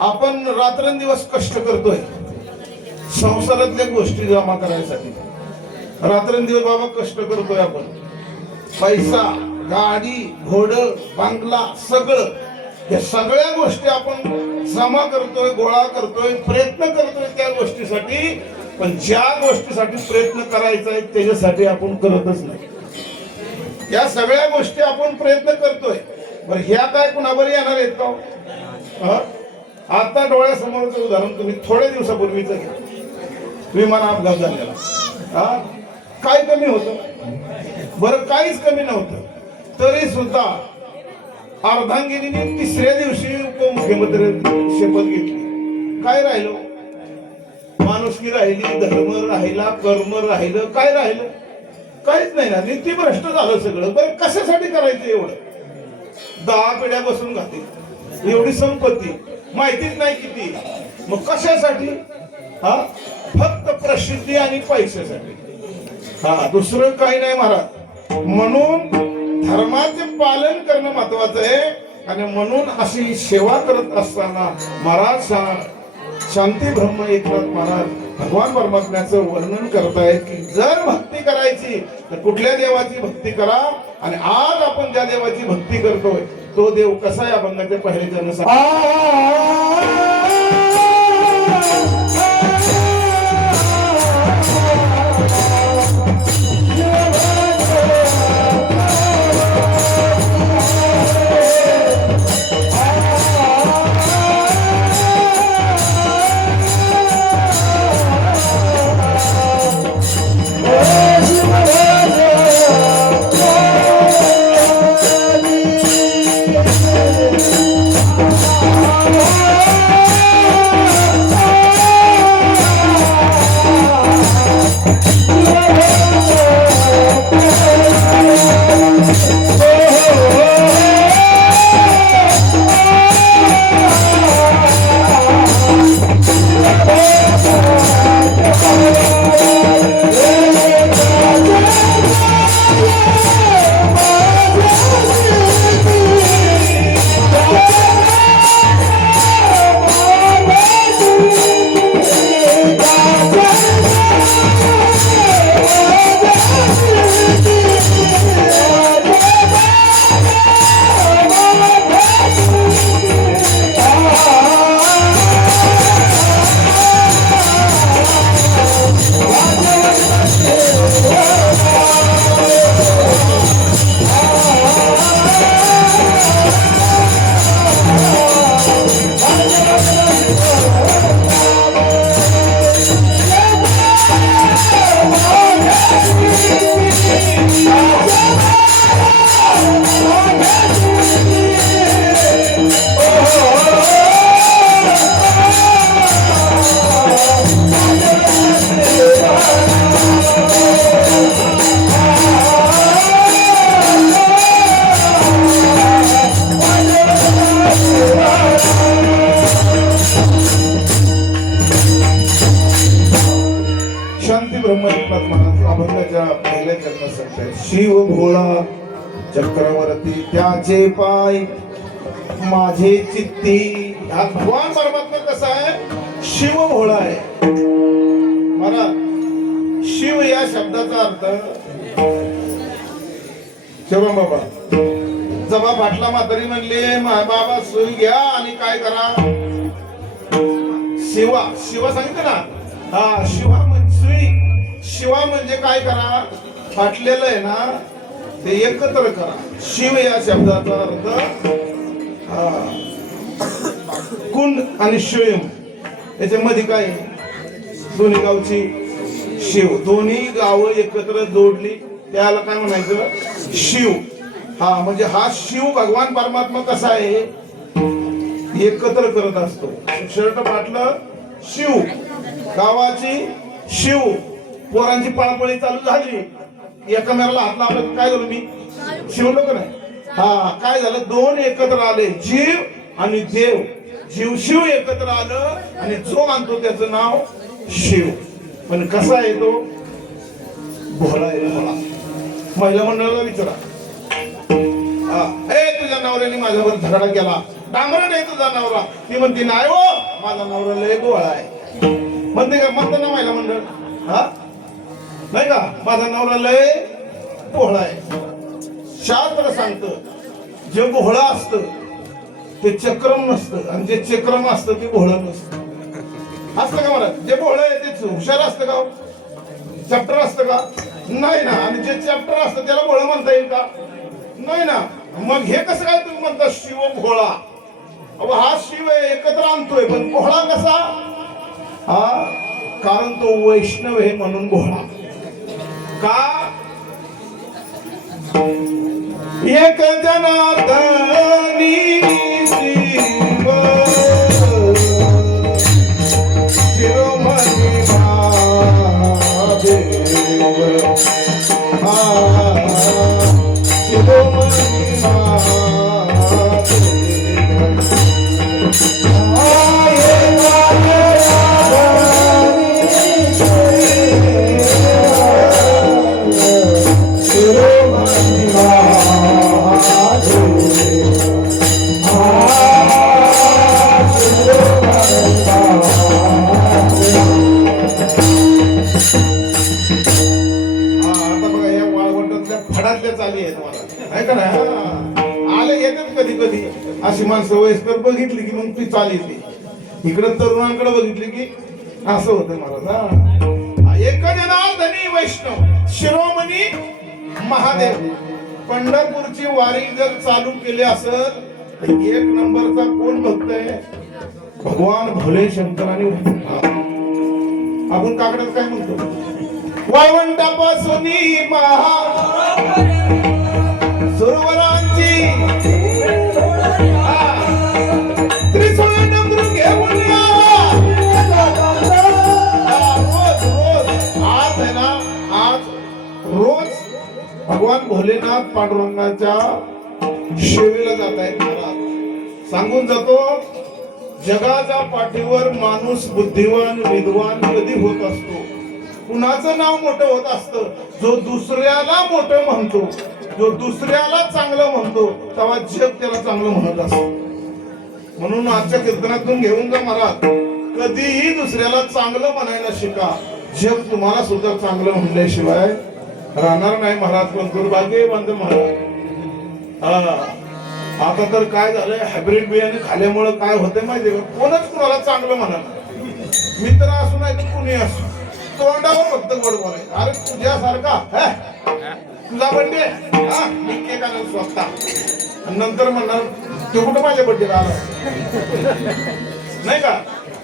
आपण रात्रंदिवस कष्ट करतोय संसारातल्या गोष्टी जमा करायसाठी. रात्रंदिवस बाबा कष्ट करतोय आपण. पैसा, गाडी, घोड, बंगला सगळं, या सगळ्या गोष्टी आपण जमा करतोय, गोळा करतोय, प्रयत्न करतोय त्या गोष्टीसाठी. पण ज्या गोष्टीसाठी प्रयत्न करायचा आहे त्याच्यासाठी आपण करतच नाही. या सगळ्या गोष्टी आपण प्रयत्न करतोय. बरं ह्या काय कुणावर येणार आहेत का? आता डोळ्यासमोरचं उदाहरण तुम्ही थोड्या दिवसापूर्वीच घ्या. विमान अपघात झालेला. काय कमी होतं? बरं काहीच कमी नव्हतं. तरी सुद्धा अर्धांगिनीने 3ऱ्या दिवशी उपमुख्यमंत्री शपथ घेतली. काय राहिलं? माणुसकी राहिली, धर्म राहिला, कर्म राहिलं, काय राहिलं? काहीच नाही ना. नीतीभ्रष्ट झालं सगळं. बरं कशासाठी करायचं एवढं? 10 पिढ्या बसून घातली, एवढी संपत्ती माहितीच नाही किती. मग कशासाठी? फक्त प्रसिद्धी आणि पैशासाठी. दुसरं काही नाही महाराज. म्हणून धर्माचे पालन करणं महत्वाचं आहे. आणि म्हणून अशी सेवा करत असताना महाराज शांती ब्रह्म एकनाथ महाराज भगवान परमात्म्याचं वर्णन करतायत की जर भक्ती करायची तर कुठल्या देवाची भक्ती करा. आणि आज आपण ज्या देवाची भक्ती करतोय तो देव कसा या अभंगाच्या पहिल्या जन्म शांती ब्रह्म एकनाथ महाराज अभंगाच्या पहिल्या चरणात सांगतायत. शिव भोळा चक्रवर्ती त्याचे पाय माझे चित्ती. हा भगवान परमात्मा कसा आहे? शिव भोळा आहे. मला शिव या शब्दाचा अर्थ शिवराम बाबा जबा फाटला म्हातारी म्हणले बाबा सुई घ्या आणि काय करा शिवा शिवा सांगितलं ना. हा शिवा म्हणजे शिवा म्हणजे काय करा? फाटलेलं आहे ना ते एकत्र करा. शिव या शब्दाचा अर्थ कुंड आणि शिव याच्यामध्ये काय दोन्ही गावची शिव दोन्ही गावं एकत्र जोडली त्याला काय म्हणायचं? शिव. हा म्हणजे हा शिव भगवान परमात्मा कसा आहे? एकत्र करत असतो. शर्ट फाटलं शिव गावाची शिव पोरांची पळापळी चालू झाली एकमेकाला हात लावला काय झालं? मी शिवलो का नाही? हा काय झालं? दोन एकत्र आले जीव आणि देव. जीव शिव एकत्र आलं आणि जो मानतो त्याचं नाव शिव. पण कसा आहे तो? भोळा आहे. भोळा. महिला मंडळाला विचारा हे तुझ्या नवऱ्याने माझ्यावर झगडा केला डांबरट आहे तुझा नवरा. ती म्हणते नाही हो माझा नवरा लय भोळा आहे. म्हणते का? म्हणतो ना महिला मंडळ. हा नाही का? माझा नवरा लय भोळा आहे. शास्त्र सांगतं जे भोळा असतं ते चक्रम नसतं आणि जे चक्रम असतं ते भोळं नसतं. असतं का मला? जे भोळं आहे ते हुशार असतं का? चॅप्टर असतं का? नाही ना. आणि जे चॅप्टर असतं त्याला भोळं म्हणता येईल का? नाही ना. मग हे कसं काय तुम्ही म्हणता शिव भोळा? अहो हा शिव एकत्र आणतोय पण भोळा कसा? हा कारण तो वैष्णव आहे म्हणून भोळा. का? एक जनार्दनी शिव शिरोमणी महादेव शिरोमणी महादेव अशी माणसं वयस्कर बघितली की मग ती चाल येते. इकडे तरुणांकडे बघितली की असं होतं महाराज. एक जनार्दनी वैष्णव शिरोमणी महादेव. पंढरपूरची वारी जर चालू केली असेल तर एक नंबरचा कोण भक्त आहे? भगवान भोले शंकर. आणि आपण काकड्यात काय म्हणतो? वाळवंटापासून सरोवरांची भगवान भोलेनाथ पांडुरंगाच्या सेवेला जात आहेत महाराज. सांगून जातो जगाच्या पाठीवर माणूस बुद्धिवान विद्वान कधी होत असतो? कुणाचं नाव मोठं होत असतं? जो दुसऱ्याला मोठं म्हणतो, जो दुसऱ्याला चांगलं म्हणतो तेव्हा जग त्याला चांगलं म्हणत असतं. म्हणून आजच्या कीर्तनातून घेऊन जा महाराज, कधीही दुसऱ्याला चांगलं म्हणायला शिका. जग तुम्हाला सुद्धा चांगलं म्हणल्याशिवाय राहणार नाही महाराज. पण दुर्भाग्यवंत महाराज. आता तर काय झालंय हायब्रिड बियाणे खाल्यामुळे काय होतंय माहितीये का? कोणच कुणाला चांगलं म्हणाल. मित्र असू नाही तर कुणी असू तोंडावर फक्त गोड बोलायचं. अरे तुझ्यासारखा तुझा बड्डे मी केक आणून स्वतः नंतर म्हणणार तू कुठं माझ्या बड्डेला आला नाही का?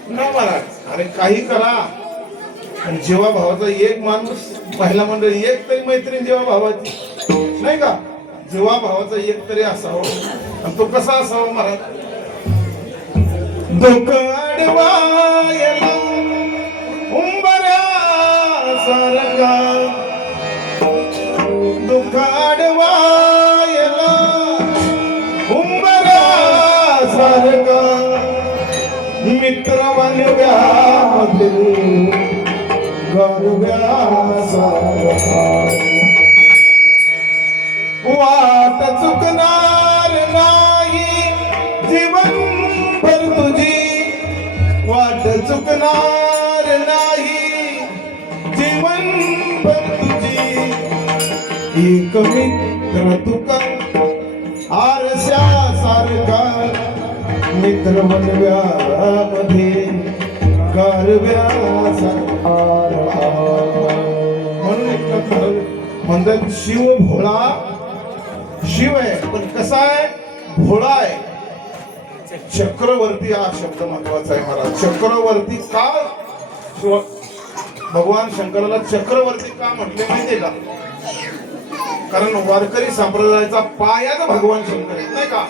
न महाराज. अरे काही करा आणि जेव्हा भावाचा एक माणूस महिला मंडळ एक तरी मैत्रीण जेव्हा भावाची नाही का? जेव्हा भावाचा एक तरी असावं. आणि तो कसा असावा महाराज? दुःख अडवायला उंबऱ्या सारखा, दुःख अडवायला उंबऱ्या सारखा, मित्र बनव्यामध्ये गारव्यासा वाट चुकणार नाही जीवन भर तुझी वाट चुकणार नाही जीवन भर तुझी एक मित्र तुका आरशा सारखा मित्र बनव्यामध्ये गारव्यासा म्हणून एक म्हणतात शिव भोळा शिव आहे पण कसा आहे भोळा आहे चक्रवर्ती हा शब्द महत्वाचा आहे महाराज चक्रवर्ती का भगवान शंकराला चक्रवर्ती का म्हटले माहितीये का कारण वारकरी संप्रदायाचा पायाच भगवान शंकर आहे नाही का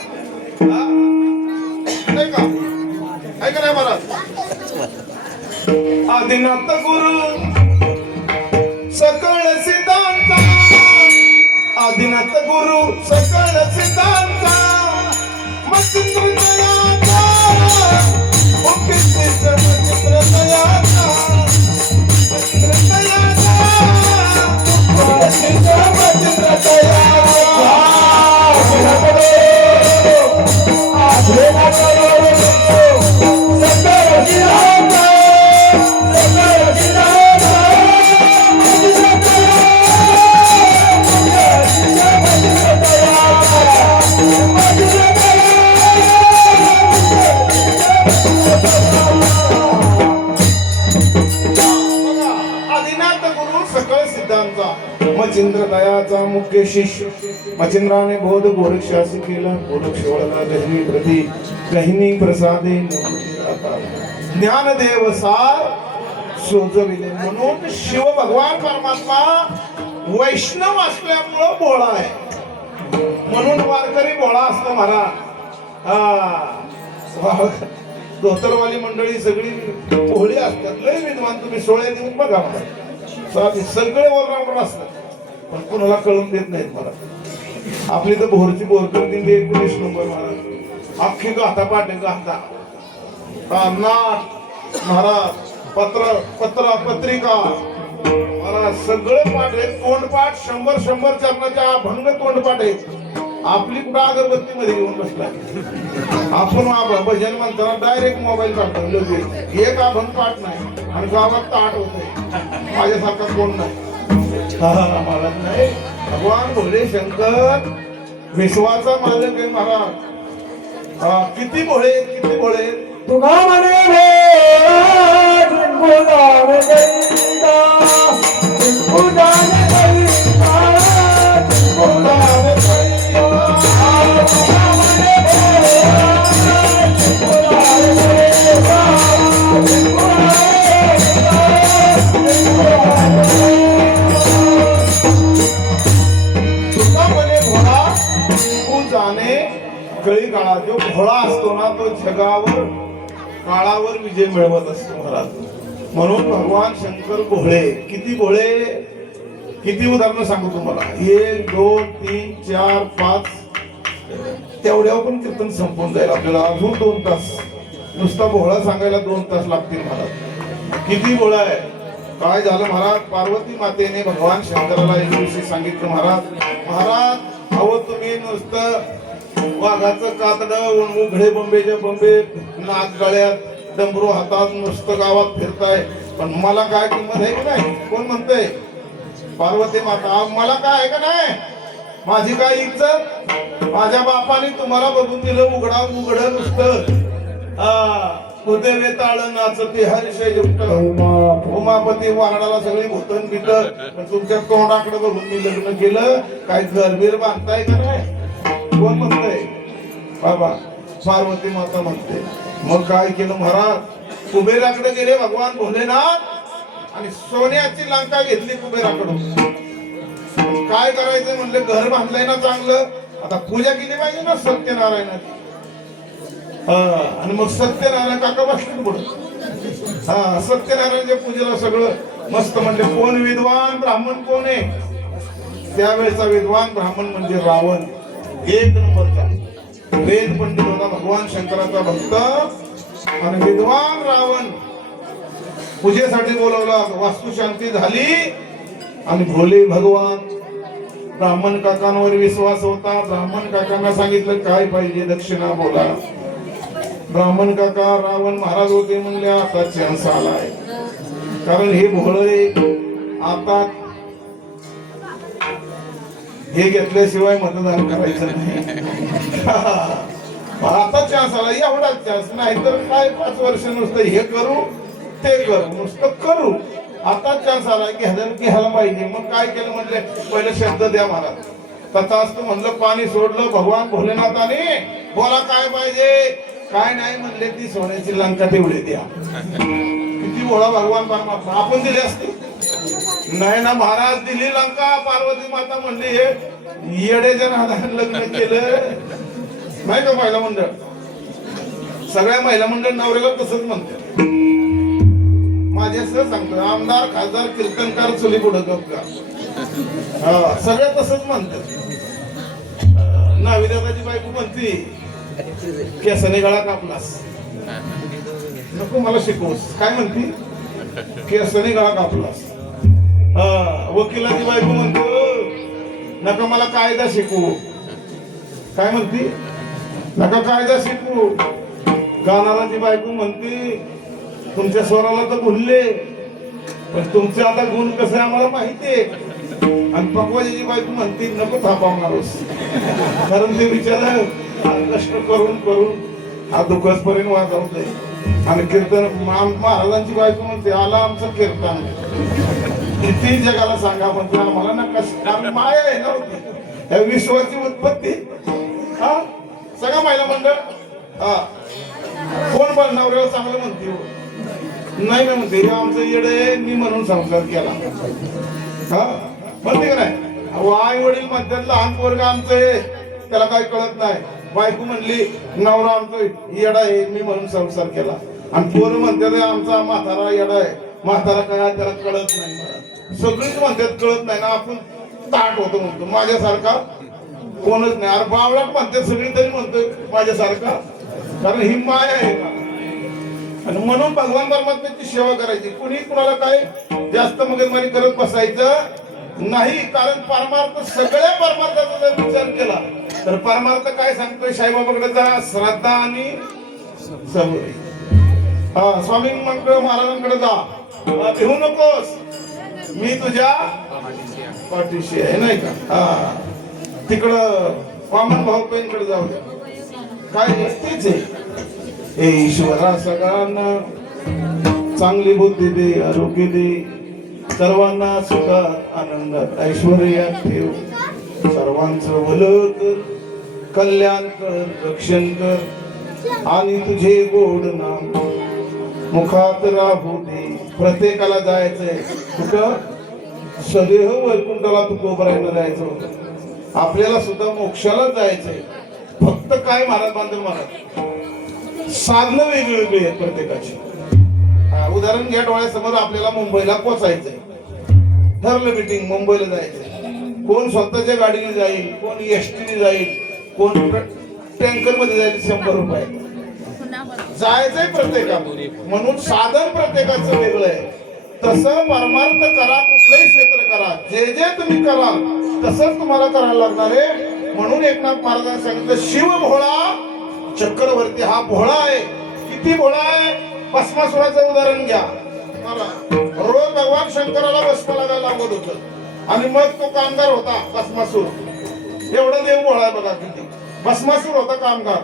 नाही का ऐका नाही महाराज आदिनाथ गुरु सकळ सिद्धांत आदिनाथ गुरु सकळ सिद्धांत मचित्र दयाचा मचित्र दयाचा मचित्र दयाचा मचित्र मचिंद्र दयाचा मुख्य शिष्य मचिंद्राने बोध गोरक्षासी केला गोरक्ष वळला गहिनी प्रती गहिनी प्रसादे ज्ञानदेव सार सोजविले म्हणून शिव भगवान परमात्मा वैष्णव असल्यामुळं भोळा आहे म्हणून वारकरी भोळा असतो महाराज धोतरवाली मंडळी सगळी भोळी असतात लय विद्वान तुम्ही सोळे देऊन बघा सगळे ऑलराऊंडर असतात पण कोणाला कळून देत नाहीत मला आपली तर भोरची बोरकर दिंडी 19 नंबर महाराज अख्खी गाथा पाठ गाथा नाट महाराज पत्र पत्रिका महाराज सगळे पाठ आहेत तोंडपाठ 100 चरणाच्या अभंग तोंडपाठ आहेत आपली कुठं अगरबत्ती मध्ये घेऊन बसलाय आपण भजन म्हणताना डायरेक्ट मोबाईल काढतो लगेच एक अभंग पाठ नाही आणि गावात ताट होतंय माझ्यासारखा कोण नाही महाराज नाही भगवान भोले शंकर विश्वाचा मालक आहे महाराज किती भोळे तुला म्हणे कळी काळात जो भोळा असतो ना तो जगावर काळावर विजय मिळवत असतो महाराज म्हणून भगवान शंकर भोळे किती उदाहरणं सांगू तुम्हाला 1 2 3 4 5 तेवढ्यावर पण कीर्तन संपून जाईल आपल्याला अजून 2 तास नुसता भोळा सांगायला 2 तास लागतील महाराज किती भोळा आहे काय झालं महाराज पार्वती मातेने भगवान शंकराला एक दिवशी सांगितलं महाराज अहो तुम्ही नुसतं वाघाचं कातडं उघडे बंबेच्या बंबे नाक गळ्यात डमरू हातात नुसतं गावात फिरताय पण मला काय किंमत आहे का नाही कोण म्हणतंय पार्वती माता मला काय आहे का नाही माझी काय इज्जत माझ्या बापाने तुम्हाला बघून दिलं उघड नुसतं हृदय वेताळ नाचते हरिषय युक्त उमापती वारणाला सगळी भूतन बितर पण तुमच्या तोंडाकडे बघून मी लग्न केलं काय घरबीर बांधताय का नाही कोण म्हणतंय बाबा पार्वती माता म्हणते मग काय केलं महाराज कुबेराकडे गेले भगवान भोलेनाथ आणि सोन्याची लंका घेतली कुबेराकडून काय करायचं म्हणले घर बांधलंय ना चांगलं आता पूजा केली पाहिजे ना सत्यनारायणाची आणि मग सत्यनारायण काका बसले पुढे सत्यनारायणच्या पूजेला सगळं मस्त म्हणले कोण विद्वान ब्राह्मण कोण आहे त्यावेळेचा विद्वान ब्राह्मण म्हणजे रावण 1 नंबरचा वेद पंडित होता भगवान शंकराचा भक्त आणि विद्वान रावण पूजेसाठी बोलवलं, वास्तुशांती झाली आणि भोले भगवान ब्राह्मण काकांवर विश्वास होता. ब्राह्मण काकांना सांगितलं काय पाहिजे दक्षिणा बोला. ब्राह्मण काका रावण महाराज होते म्हणले आता चान्स आलाय, कारण हे भोळे आता हे घेतल्याशिवाय मतदान करायचं नाही. आता चान्स आला, एवढाच चान्स, नाही तर काय 5 वर्ष नुसतं हे करू ते करू, नुसतं करू. आता चान्स आला घ्यायला पाहिजे. मग काय केलं म्हटले, पहिले शब्द द्या मला. तथास्तु म्हणलं, पाणी सोडलं. भगवान भोलेनाथाने बोला काय पाहिजे, काय नाही म्हणले, ती सोन्याची लंका तेवढी द्या. किती भोळा भगवान परमात्मा. आपण दिली असते नाही ना महाराज, दिली लंका. पार्वती माता म्हणली हे येड्याच्या नादाने लग्न केलं नाही का. महिला मंडळ, सगळ्या महिला मंडळ नवऱ्याला तसंच म्हणते. माझ्या सह सांगतो, आमदार खासदार कीर्तनकार चुली पुढं का सगळ्या तसंच म्हणतात. नाविदाची बायको म्हणती केसाने गळा कापलास, नको मला शिकवूस. काय म्हणती, केसाने गळा कापलास. वकिलाची बायको म्हणतो नका मला कायदा शिकवू. काय म्हणती, नका कायदा शिकवू. गाणाराची बायको म्हणती तुमच्या स्वराला तर भुलले, पण तुमचे आता गुण कसे आम्हाला माहितीये. आणि पकवाजीची बायको म्हणते नको थापा मारूस, कारण ते बिचारा कष्ट करून करून हा दुखस पर्यंत वाजवतोय. आणि कीर्तन महाराजांची बायको म्हणते आला आमचं कीर्तन. किती जगाला सांगा म्हणते आम्हाला ना कष्ट, माया आहे ना त्या विश्वाची उत्पत्ती. हा सगळं महिला मंडळ हा कोण पण नवऱ्याला चांगलं म्हणते नाही ना म्हणते आमचं येडे मी म्हणून संसार केला. हा म्हणते का नाही. आई वडील म्हणतात लहान पोरग आमचं त्याला काही कळत नाही. बायको म्हणली नवरा आमचं येडा आहे मी म्हणून संसार केला. आणि पोरं म्हणतात आमचा म्हातारा येडा आहे, म्हातारा काय त्याला कळत नाही. सगळीच म्हणतात कळत नाही ना. आपण ताट होतो म्हणतो माझ्यासारखा कोणच नाही. अरे बावळाट म्हणतात सगळी तरी म्हणतोय माझ्यासारखा, कारण ही माया आहे का. आणि म्हणून भगवान परमात्म्याची सेवा करायची. कुणी कुणाला काय जास्त मगजमारी करत बसायचं नाही, कारण परमार्थ सगळ्या परमार्थाचा जर विचार केला तर परमार्थ काय सांगतोय, साईबाबाकडे जा, श्रद्धा आणि सबुरी. हा स्वामी महाराजांकडे जा, भिवू नकोस, मी तुझ्या पाठीशी आहे नाही का. हा तिकडं वामन भाऊबाईंकडे जाऊ द्या, काय तेच आहे. हे ईश्वरा सगळ्यांना चांगली बुद्धी दे, आरोग्य दे, सर्वांना सुखात आनंदात ऐश्वर्यात ठेव, सर्वांचं भलं कर, कल्याण कर, रक्षण कर आणि तुझे गोड नाम मुखात राहू दे. प्रत्येकाला जायचंय कुठं, सदेह वैकुंठाला तू कोपरायला जायचं होतं. आपल्याला सुद्धा मोक्षाला जायचंय. फक्त काय महाराज बांधव महाराज साधनं वेगळी वेगळी आहेत प्रत्येकाची. उदाहरण घ्या, डोळ्यासमोर आपल्याला मुंबईला पोचायचंय, ठरलं मीटिंग मुंबईला जायचंय. कोण स्वतःच्या गाडीने जाईल, कोण एसटीने जाईल, कोण टँकर मध्ये जाईल. 100 रुपये जायचंय प्रत्येकाने, म्हणून साधन प्रत्येकाचं वेगळं आहे. तसं परमार्थ करा, कुठलंही क्षेत्र करा, जे जे तुम्ही कराल तसंच तुम्हाला करायला लागणार आहे. म्हणून एकनाथ महाराजांनी सांगितलं शिव भोळा चक्रवर्ती हा भोळा आहे. किती भोळा आहे, भस्मासुराचं उदाहरण घ्या. रोज भगवान शंकराला भस्म लागायला लागत होतं आणि मग तो कामगार होता भस्मासूर. एवढा देव भोळा आहे बघा किती. भस्मासूर होता कामगार.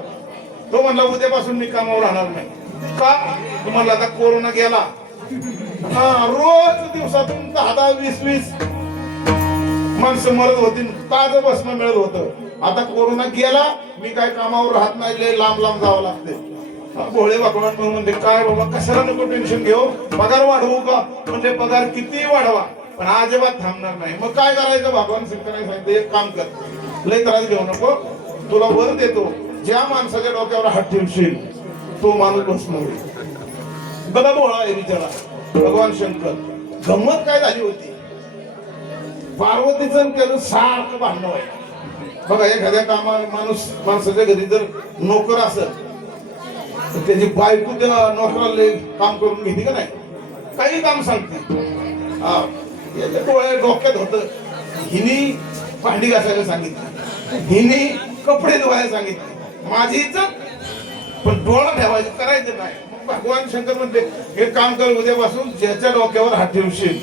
तो म्हणला उद्यापासून मी कामावर राहणार नाही. का, तुम्हाला आता कोरोना गेला, रोज दिवसातून 10-20 माणसं मरत होती, ताजं भस्म मिळत होतं. आता कोरोना गेला, मी काय कामावर राहत नाही, लय लांब लांब जावं लागते. भोळे भगवान म्हणते काय बाबा कशाला नको टेन्शन घेऊ, पगार वाढवू का, म्हणजे पगार किती वाढवा पण अजिबात थांबणार नाही. मग काय करायचं, भगवान शंकराने सांगितलं एक काम कर, लय त्रास घेऊ नको, तुला वर देतो, ज्या माणसाच्या डोक्यावर हात ठेवशील तो माणूस भस्म होईल. बघा भोळा आहे बिचारा भगवान शंकर. गंमत काय झाली होती, पार्वतीचं त्याचं सारखं भांडण व्हायचं. बघा एखाद्या माणसाच्या घरी जर नोकर असेल तर त्याची बायको त्या नोकराला काम करून घेते का नाही, काही काम सांगते. हा, याच्या डोळ्या डोक्यात होत, हिनी भांडी घासायला सांगितलं, हिनी कपडे धुवायला सांगितले, माझी इज्जत पण डोळा ठेवायचं करायचं नाही. मग भगवान शंकर म्हणते हे काम कर, उद्यापासून ज्याच्या डोक्यावर हात ठेवशील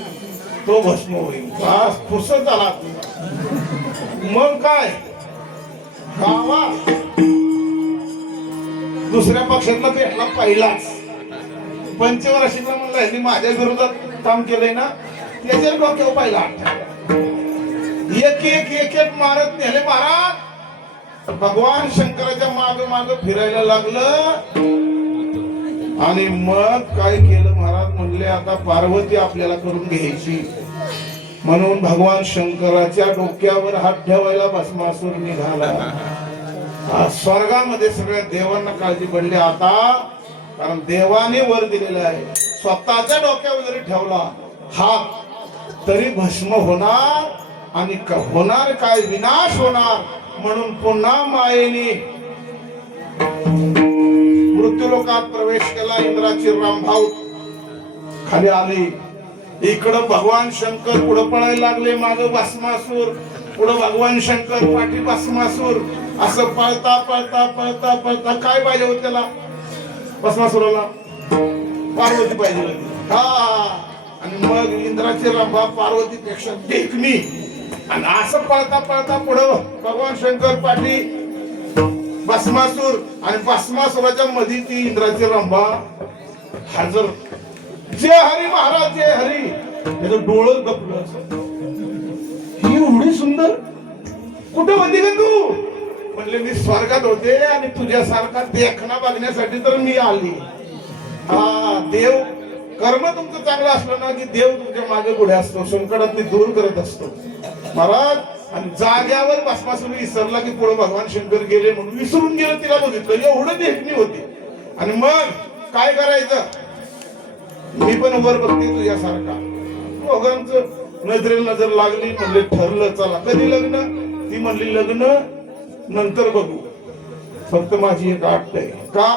तो भस्म होईल. बस फुसत आला. मग काय गावा दुसऱ्या पक्षातला पेटला पहिलाच. पंचवार्षिकला म्हणला ह्यांनी माझ्या विरोधात काम केलंय ना, त्याच्या डोक्यावर पहिला एक एक एक एक मारत नेले महाराज. भगवान शंकराच्या माग माग फिरायला लागलं आणि मग काय केलं महाराज म्हणले आता पार्वती आपल्याला करून घ्यायची. म्हणून भगवान शंकराच्या डोक्यावर हात ठेवायला भस्मासूर निघाला. स्वर्गामध्ये सगळ्या देवांना काळजी पडली आता, कारण देवाने वर दिलेला आहे. स्वतःच्या डोक्यावर जरी ठेवला हात तरी भस्म होणार आणि होणार काय, विनाश होणार. म्हणून पुन्हा मायेने मृत्यूलोकात प्रवेश केला. इंद्राची रामभाऊ खाली आली. इकडं भगवान शंकर पुढे पळायला लागले, माग भस्मासूर, पुढे भगवान शंकर, पाठी भस्मासूर. असं पळता पळता पळता पळता काय पाहिजे होत त्याला, भस्मासुराला पार्वती पाहिजे होती. हा, आणि मग इंद्राची रंभा पार्वतीपेक्षा देखणी. आणि असं पळता पळता पुढं भगवान शंकर, पाठी भस्मासूर, आणि भस्मासुराच्या मध्ये ती इंद्राची रंभा हजर. जय हरी महाराज, जय हरी. त्याचं डोळं गपलं. ही एवढी सुंदर कुठं होती का तू? म्हणले मी स्वर्गात होते आणि तुझ्यासारखा देखणा बघण्यासाठी तर मी आली. हा, देव कर्म तुमचं चांगलं असलं ना की देव तुमच्या मागे पुढे असतो, संकटात दूर करत असतो महाराज. आणि जाग्यावर भस्मासूर विसरला की पुढे भगवान शंकर गेले म्हणून विसरून गेलं. तिला बघितलं एवढं देखणी होती. आणि मग काय करायचं, मी पण वर बघते तुझ्यासारखा. दोघांचं नजरेला नजर लागली. म्हणले ठरलं, चला कधी लग्न? ती म्हणली लग्न नंतर बघू, फक्त माझी एक अट आहे. का,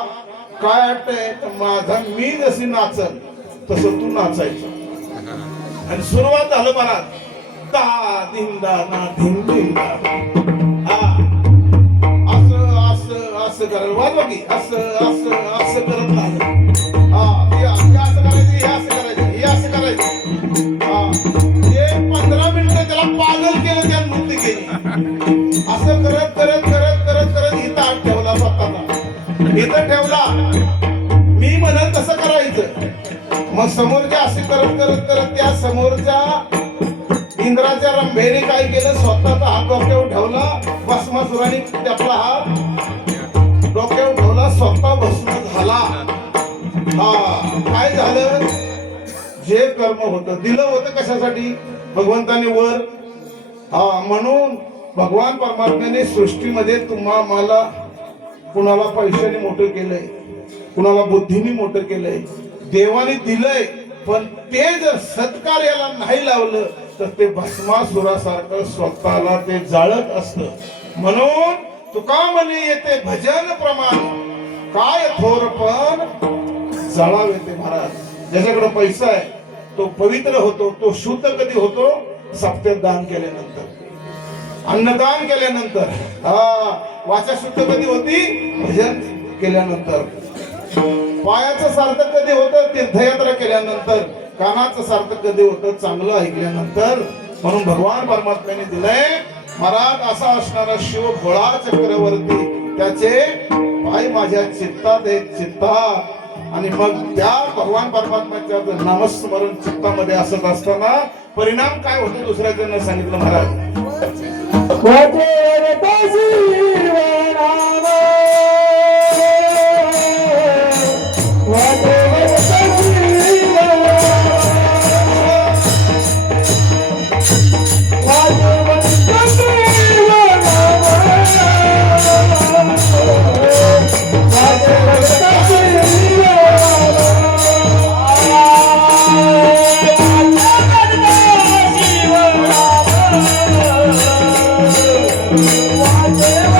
काय अट आहे? माझा मी जशी नाचल तसं तू नाचायचं. आणि सुरुवात झालं मला ता धिंदा ना धिंदा. हा, असं असं असं करायला वाजवा की असं असं असं करत नाही. हा, हे असं करायचं, हे असं करायचं, हे असं करायचं. हा, हे 15 मिनिटं त्याला पागल केलं, त्या नृत्य केली. असं करत करत करत करत करत इथं हात ठेवला, स्वतःला इथं ठेवला. मी म्हणत तसं करायचं. मग समोरच्या असे करत करत करत त्या समोरच्या इंद्राच्या रंभेने काय केलं, स्वतःचा हात डोक्यावर ठेवला. भस्मासुराने आपला हात डोक्यावर ठेवला, स्वतः भस्म झाला. हा, काय झालं? जे कर्म होतं दिलं होतं कशासाठी? भगवंताने वर. हा, म्हणून भगवान परमात्म्याने सृष्टीमध्ये तुम्हा मला कुणाला पैशाने मोठं केलंय, कुणाला बुद्धीने मोठं केलंय, देवाने दिलंय. पण ते जर सत्कार्याला नाही लावलं तर ते भस्मासुरासारखं स्वतःला ते जाळत असतं. म्हणून तुका म्हणे येते भजन प्रमाण, काय थोरपण जळावे ते महाराज. ज्याच्याकडे पैसा आहे तो पवित्र होतो. तो शुद्ध कधी होतो? सप्त्यात दान केल्यानंतर, अन्नदान केल्यानंतर. हा, वाचा शुद्ध कधी होती? भजन केल्यानंतर. पायाचं सार्थक कधी होतं? तीर्थयात्रा केल्यानंतर. कानाचं सार्थक कधी होतं? चांगलं ऐकल्यानंतर. म्हणून भगवान परमात्म्याने दिलंय महाराज असा असणारा शिव भोळा चक्रवर्ती, त्याचे पाय माझ्या चित्तात आहेत, चित्तात. आणि मग त्या भगवान परमात्म्याचं नामस्मरण चित्तामध्ये असत असताना परिणाम काय होतो दुसऱ्याकडनं सांगितलं महाराज. Yeah.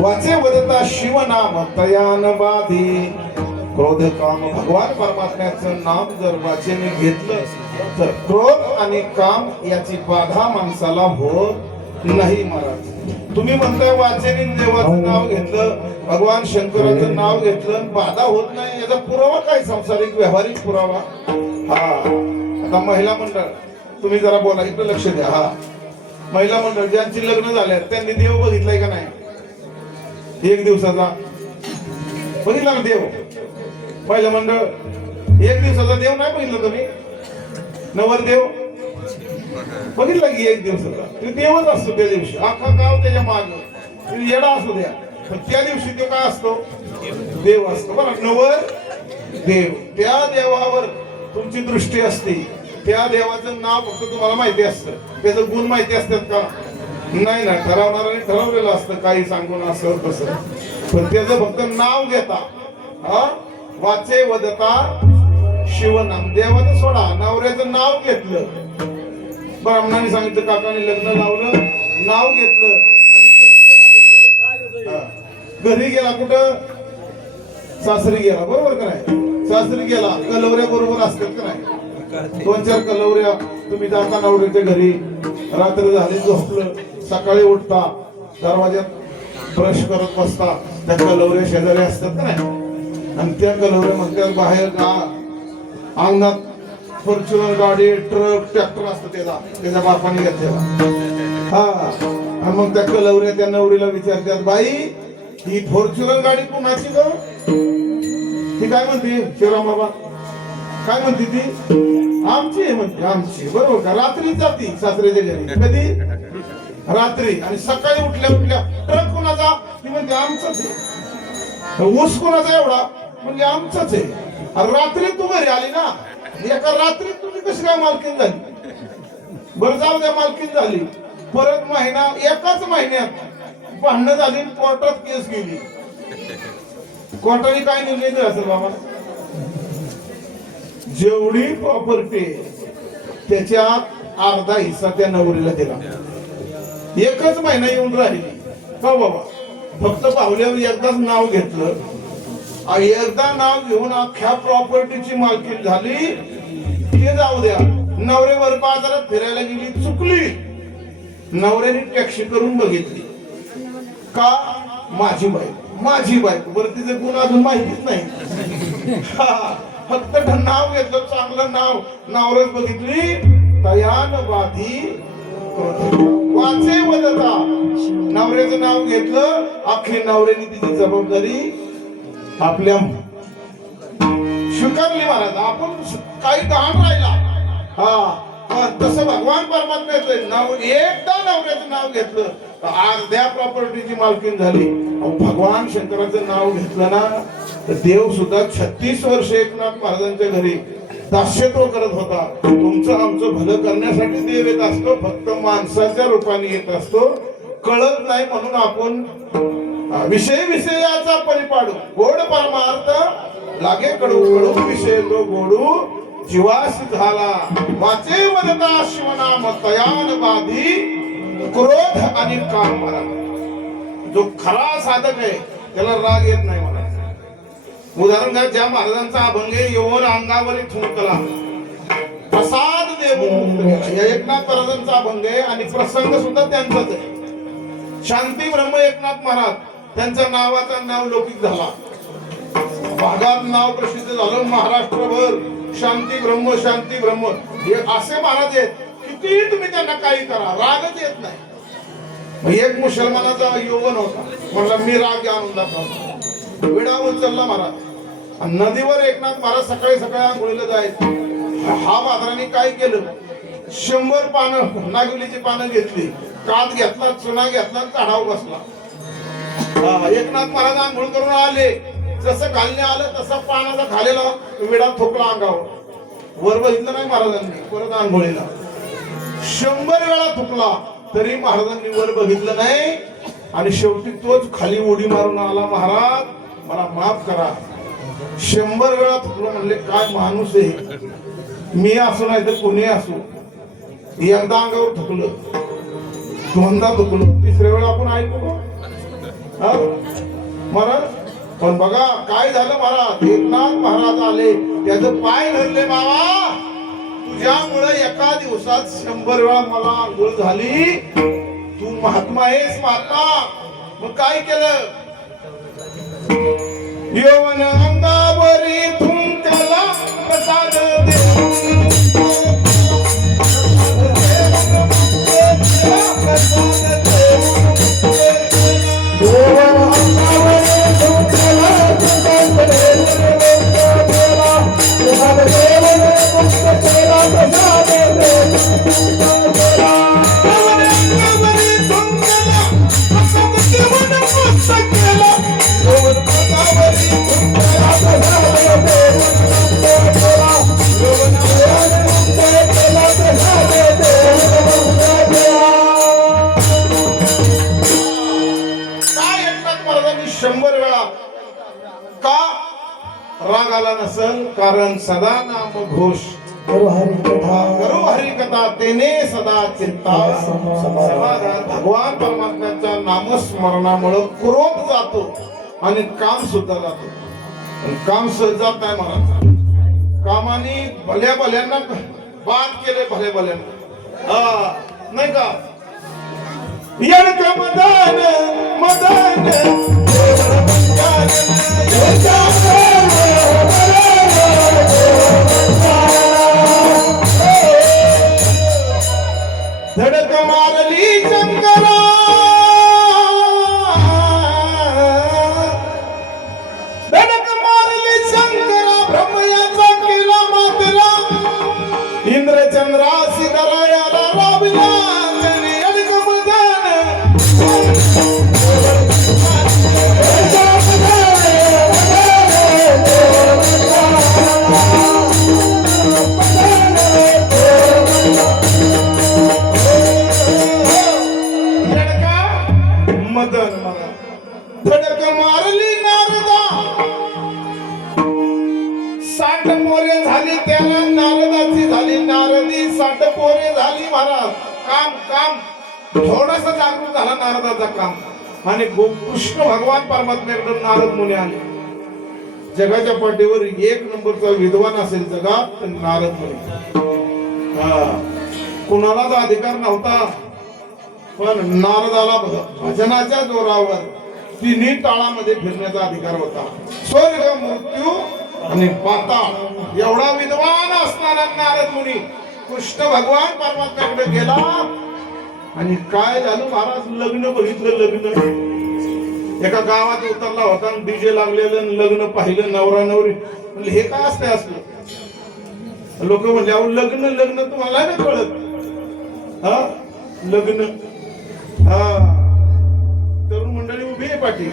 वाचे वदता शिवनाम तयान बाधी क्रोध काम भगवान परमात्म्याचं नाम जर वाचेने घेतलं तर क्रोध आणि काम याची बाधा माणसाला होत नाही महाराज. तुम्ही म्हणताय वाचेने देवाचं नाव घेतलं, भगवान शंकराचं नाव घेतलं, बाधा होत नाही, याचा पुरावा काय? संसारिक व्यावहारिक पुरावा. हा आता महिला मंडळ तुम्ही जरा बोला, इकडे लक्ष द्या. हा महिला मंडळ ज्यांची लग्न झाले त्यांनी देव बघितलाय का नाही? एक दिवसाचा बघितला ना देव? पहिलं मंडळ एक दिवसाचा देव नाही बघितलं तुम्ही? नवरदेव बघितला की एक दिवसाचा ते देवच असतो. त्या दिवशी अख्खा गाव त्याच्या माग येडा असू द्या, पण त्या दिवशी तो काय असतो? देव असतो. बरं, नवर देव, त्या देवावर तुमची दृष्टी असते. त्या देवाचं नाव फक्त तुम्हाला माहिती असतं, त्याचं गुण माहिती असतात का? नाही ना, ठरवणाऱ्याने ठरवलेलं असतं काही सांगून असं तसं, पण त्याचं फक्त नाव घेता. हा वाचे वदता शिवनाम, देवाचं सोडा, नवऱ्याचं नाव घेतलं. ब्राह्मणाने सांगितलं, काकाने लग्न लावलं, नाव घेतलं आणि घरी गेला. कुठं? सासरी गेला. बरोबर का नाही? सासरी गेला, कलवऱ्या बरोबर असतात का नाही? 2-4 कलवऱ्या. तुम्ही जाता नवऱ्याच्या घरी, रात्र झाली, झोपलं, सकाळी उठता, दरवाज्यात ब्रश करत बसता, त्या कलवऱ्या शेजारी असतात का नाही? आणि त्या कलवऱ्या म्हणतात बाहेर का अंगणात फॉर्च्युनर गाडी, ट्रक, ट्रॅक्टर असतं त्याच्या बापाने घेतलेला. हा आणि मग त्या कलवऱ्या त्या नवरीला विचारतात, बाई ही फॉर्च्युनर गाडी कुणाची ग? ती काय म्हणते? शिवराम बाबा काय म्हणते? ती आमची आहे म्हणते. आमची. बरोबर का? रात्री जाती सासऱ्याच्या घरी. कधी? रात्री. आणि सकाळी उठल्या उठल्या ट्रक कोणाचा? ती म्हणते आमचाच आहे. ऊस कोणाचा एवढा? म्हणजे आमचाच आहे. अरे रात्री तू घरी आली ना, एका रात्रीत तुम्ही कशी काय मालकीन झाली? बरं जाऊ द्या, मालकीन झाली. परत महिना, एकाच महिन्यात भांडणं झाली, कोर्टात केस गेली. कोर्टाने काय निर्णय दिला असेल बाबा? जेवढी प्रॉपर्टी त्याच्यात अर्धा हिस्सा त्या नवरीला दिला. एकच महिना येऊन राहिली का बाबा? फक्त पाहुल्यावर एकदाच नाव घेतलं, एकदा नाव घेऊन अख्ख्या प्रॉपर्टीची मालकी झाली. ते जाऊ द्या, नवऱ्यावर बाजारात फिरायला गेली, चुकली. नवऱ्याने टॅक्सी करून बघितली का? माझी बायको, माझी बायको. बरं तिचे गुण अजून माहितीच नाही. फक्त नाव घेतलं, चांगलं नाव, नवऱ्यात बघितली, तयान बाधी वाचे वदता, नवऱ्याचं नाव घेतलं, अख्खी नवऱ्याने तिची जबाबदारी आपल्या स्वीकारली. महाराज आपण काही गहाण राहिला. हा तसं भगवान परमात्म्याचं नाव, एकदा नवऱ्याचं नाव घेतलं अर्ध्या प्रॉपर्टीची मालकीन झाली. भगवान शंकराचं नाव घेतलं ना तर देव सुद्धा 36 वर्ष एकनाथ महाराजांच्या घरी दास्यत्व करत होता. तुमचं आमचं भलं करण्यासाठी देव येत असतो, फक्त माणसाच्या रूपाने येत असतो. कळत नाही म्हणून आपण विषयाचा परिपाडू, गोड परमार्थ लागे कडू, कडू विषय तो गोडू जीवास झाला. वाचे वदता शिवनाम तयान बाधी क्रोध आणि काम. महाराज जो खरा साधक आहे त्याला राग येत नाही. महाराज उदाहरण घ्या, ज्या महाराजांचा अभंग येऊन अंगावरी थुंकला, प्रसाद देऊन एकनाथ महाराजांचा अभंग आहे आणि प्रसंग सुद्धा त्यांचाच आहे. शांती ब्रह्म एकनाथ महाराज, त्यांच्या नावाचा नाव लौकिक झाला. भागात नाव प्रसिद्ध झालं महाराष्ट्रभर. शांती ब्रह्म शांती ब्रह्म हे असे महाराज आहेत. किती तुम्ही त्यांना काही करा रागच येत नाही. मग एक मुसलमानाचा यौवन होता, म्हणला मी राग आणून दाखवतो. विडा उचलला महाराज आणि नदीवर एकनाथ महाराज सकाळी सकाळी आंघोळीला जायचे. हा बाजाराने काय केलं, 100 पानं नागवलीची पानं घेतली, कात घेतला, चुना घेतला, चढाव बसला. एकनाथ महाराज आंघोळ करून आले, जसं घालणे आलं तसं पानाचा खालेला विडा थोपला अंगावर. वर बघितलं नाही महाराजांनी, परत आंघोळीला 100 वेळा थुकला तरी महाराजांनी वर बघितलं नाही. आणि शेवटी तोच खाली उडी मारून आला, महाराज मला माफ करा. 100 वेळा थुकलो. म्हणले काय माणूस आहे, मी असू नाही तर कोणी असू. एकदा अंगावर थुकलं, दोनदा थुकलं, तिसऱ्या वेळा आपण ऐकू महाराज. पण बघा काय झालं महाराज, एकनाथ महाराज आले, त्याचं पाय धरले. बाबा तुझ्यामुळे एका दिवसात 100 वेळा मला आंघोळ झाली, तू महात्मा आहेस महात्मा. मग काय केलं, यौवन अंगावरी तुमच्याला प्रसाद नसल, कारण सदा नाम घोष करू हरी कथा तेने सदा चिंता समाधान. भगवान परमात्म्याच्या नामस्मरणामुळे क्रोध जातो आणि काम सुद्धा जातो. पण काम सहज जात नाही महाराज. कामाने भल्या भल्यांना बाद केले, भल्या भल्यांना नाही का. यडक मदन मदन धडक मारली शंकरा, धडक मारली शंकरा, ब्रह्मयाचा केला मातला, इंद्रचंद्रासी दरायाला राबला. त्याने यडक मदन मदन मला धडक मारली नारदा. 60 पोरे झाली त्याला, नारदाची झाली नारदी 60 पोरे झाली महाराज. काम काम थोडासा जागृत झाला नारदाचा काम. आणि कृष्ण भगवान परमात्म्याकडे नारद मुनी आले. जगाच्या पाठीवर 1 नंबरचा विद्वान असेल जगात तर नारद मुनी. कुणालाच अधिकार नव्हता, पण नारदाला भजनाच्या जोरावर 3 टाळामध्ये फिरण्याचा अधिकार होता. स्वर्ग मृत्यू आणि पाताळ एवढा विद्वान असणारा नारद मुनी कृष्ण भगवान परमात्म्याकडे गेला. आणि काय झालं महाराज, लग्न बघितलं. लग्न एका गावात उतरला होता, डीजे लागलेलं, लग्न पाहिलं, नवरा नवरी. म्हणजे हे काय असते असलं. लोक म्हणले अहो लग्न लग्न तुम्हाला नाही कळत. लग्न तरुण मंडळी उभी आहे पाठी.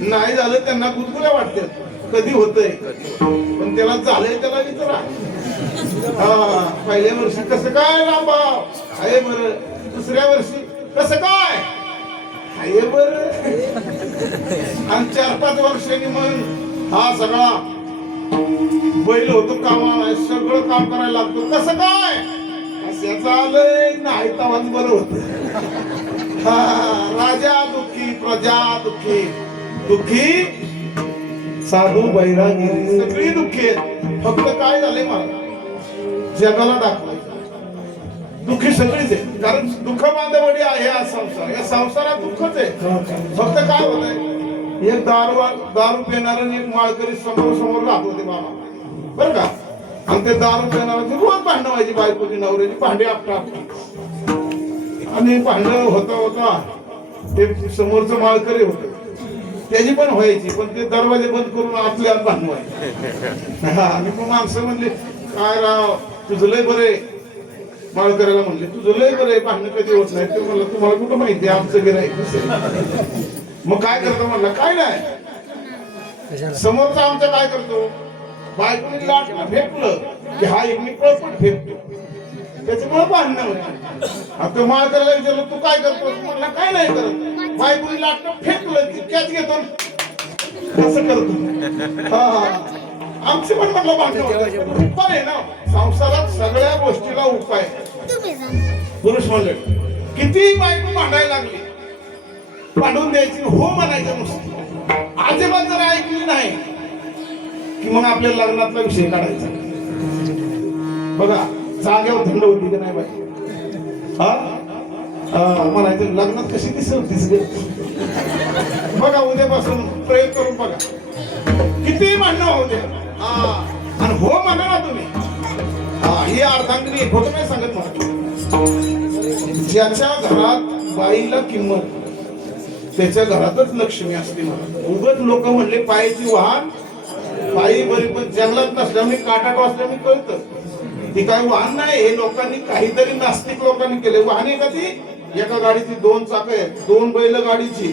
नाही झालं त्यांना गुदगुल्या वाटतात, कधी होतंय. पण त्याला झालंय त्याला विचारा. पहिल्या वर्षी कसं काय लांबा आहे बरं, दुसऱ्या वर्षी कसं काय आहे बरं, आणि 4-5 वर्षांनी मग हा सगळा बैल होतो कामाला, सगळं काम करायला लागतो. कसं काय अशाचं आलंय नाही तवाच बरं होत. राजा दुःखी प्रजा दुःखी, दुःखी साधू बैरागिरी सगळी दुःखी आहेत. फक्त काय झाले मला जगाला दाखवायचं, दुःखी सगळीच आहे. कारण दुःख बांधवडी आहे हा संसार, या संसारात दुःखच आहे. फक्त काय होत आहे एक दारू पिणारा आणि एक माळकरी समोर समोर राहत होते बाबा, बरं का. आणि ते दारू पिणाऱ्याची रोज भांडणं व्हायची, बायकोची नवऱ्याची भांडी आपटा आणि भांडण होता ते समोरचं माळकरी होत त्याची पण व्हायची, पण ते दरवाजे बंद करून आतल्या आत भांडण व्हायचे. हा, आणि मग माणसं म्हणले काय राव तुझं लय बरे, माळकऱ्याला म्हणले तुझं लय बरे, भांडण कधी होत नाही. ते म्हणलं तुम्हाला कुठं माहिती आमचं गिऱ्हाईक. मग काय करतो म्हणलं, काय नाही, समोरचा आमचं काय करतो, बायकोने लाटलं फेकलं की हा एक पळपट फेकतो, त्याच्यामुळे भांडणं होतं. आता माळकऱ्याला विचारलं तू काय करतो, म्हणला काय नाही करत, बायकोने लाटलं फेकलं की कॅच घेतो असं करतो. हा, आमचे पण म्हटलं भांडण होतं. उपाय आहे ना संसारात, सगळ्या गोष्टीला उपाय. पुरुष म्हणले किती बायको भांडायला लागली, भांडून द्यायची, हो म्हणायचं नुसतं. अजिबात जर ऐकली नाही की मग आपल्या लग्नातला विषय काढायचा. बघा जागेवर थंड होती का नाही बाई, हा म्हणायचं लग्नात कशी दिसतीस गे. बघा उद्यापासून प्रयोग करून बघा, किती भांडणं होते. आणि हो म्हणा ना तुम्ही, ही अर्धांगिनी खोटं नाही सांगत मला. ज्याच्या घरात बाईला किंमत त्याच्या घरातच लक्ष्मी असते. मला उगत लोक म्हणले पायाची वाहन पायी बरी, पण जंगलात नसल्यामुळे काटा टोचल्याने कळतं ती काय वाहन नाही. हे लोकांनी काहीतरी नास्तिक लोकांनी केले. वाहन आहे का ती, एका गाडीची दोन चाक आहेत, दोन बैल गाडीची,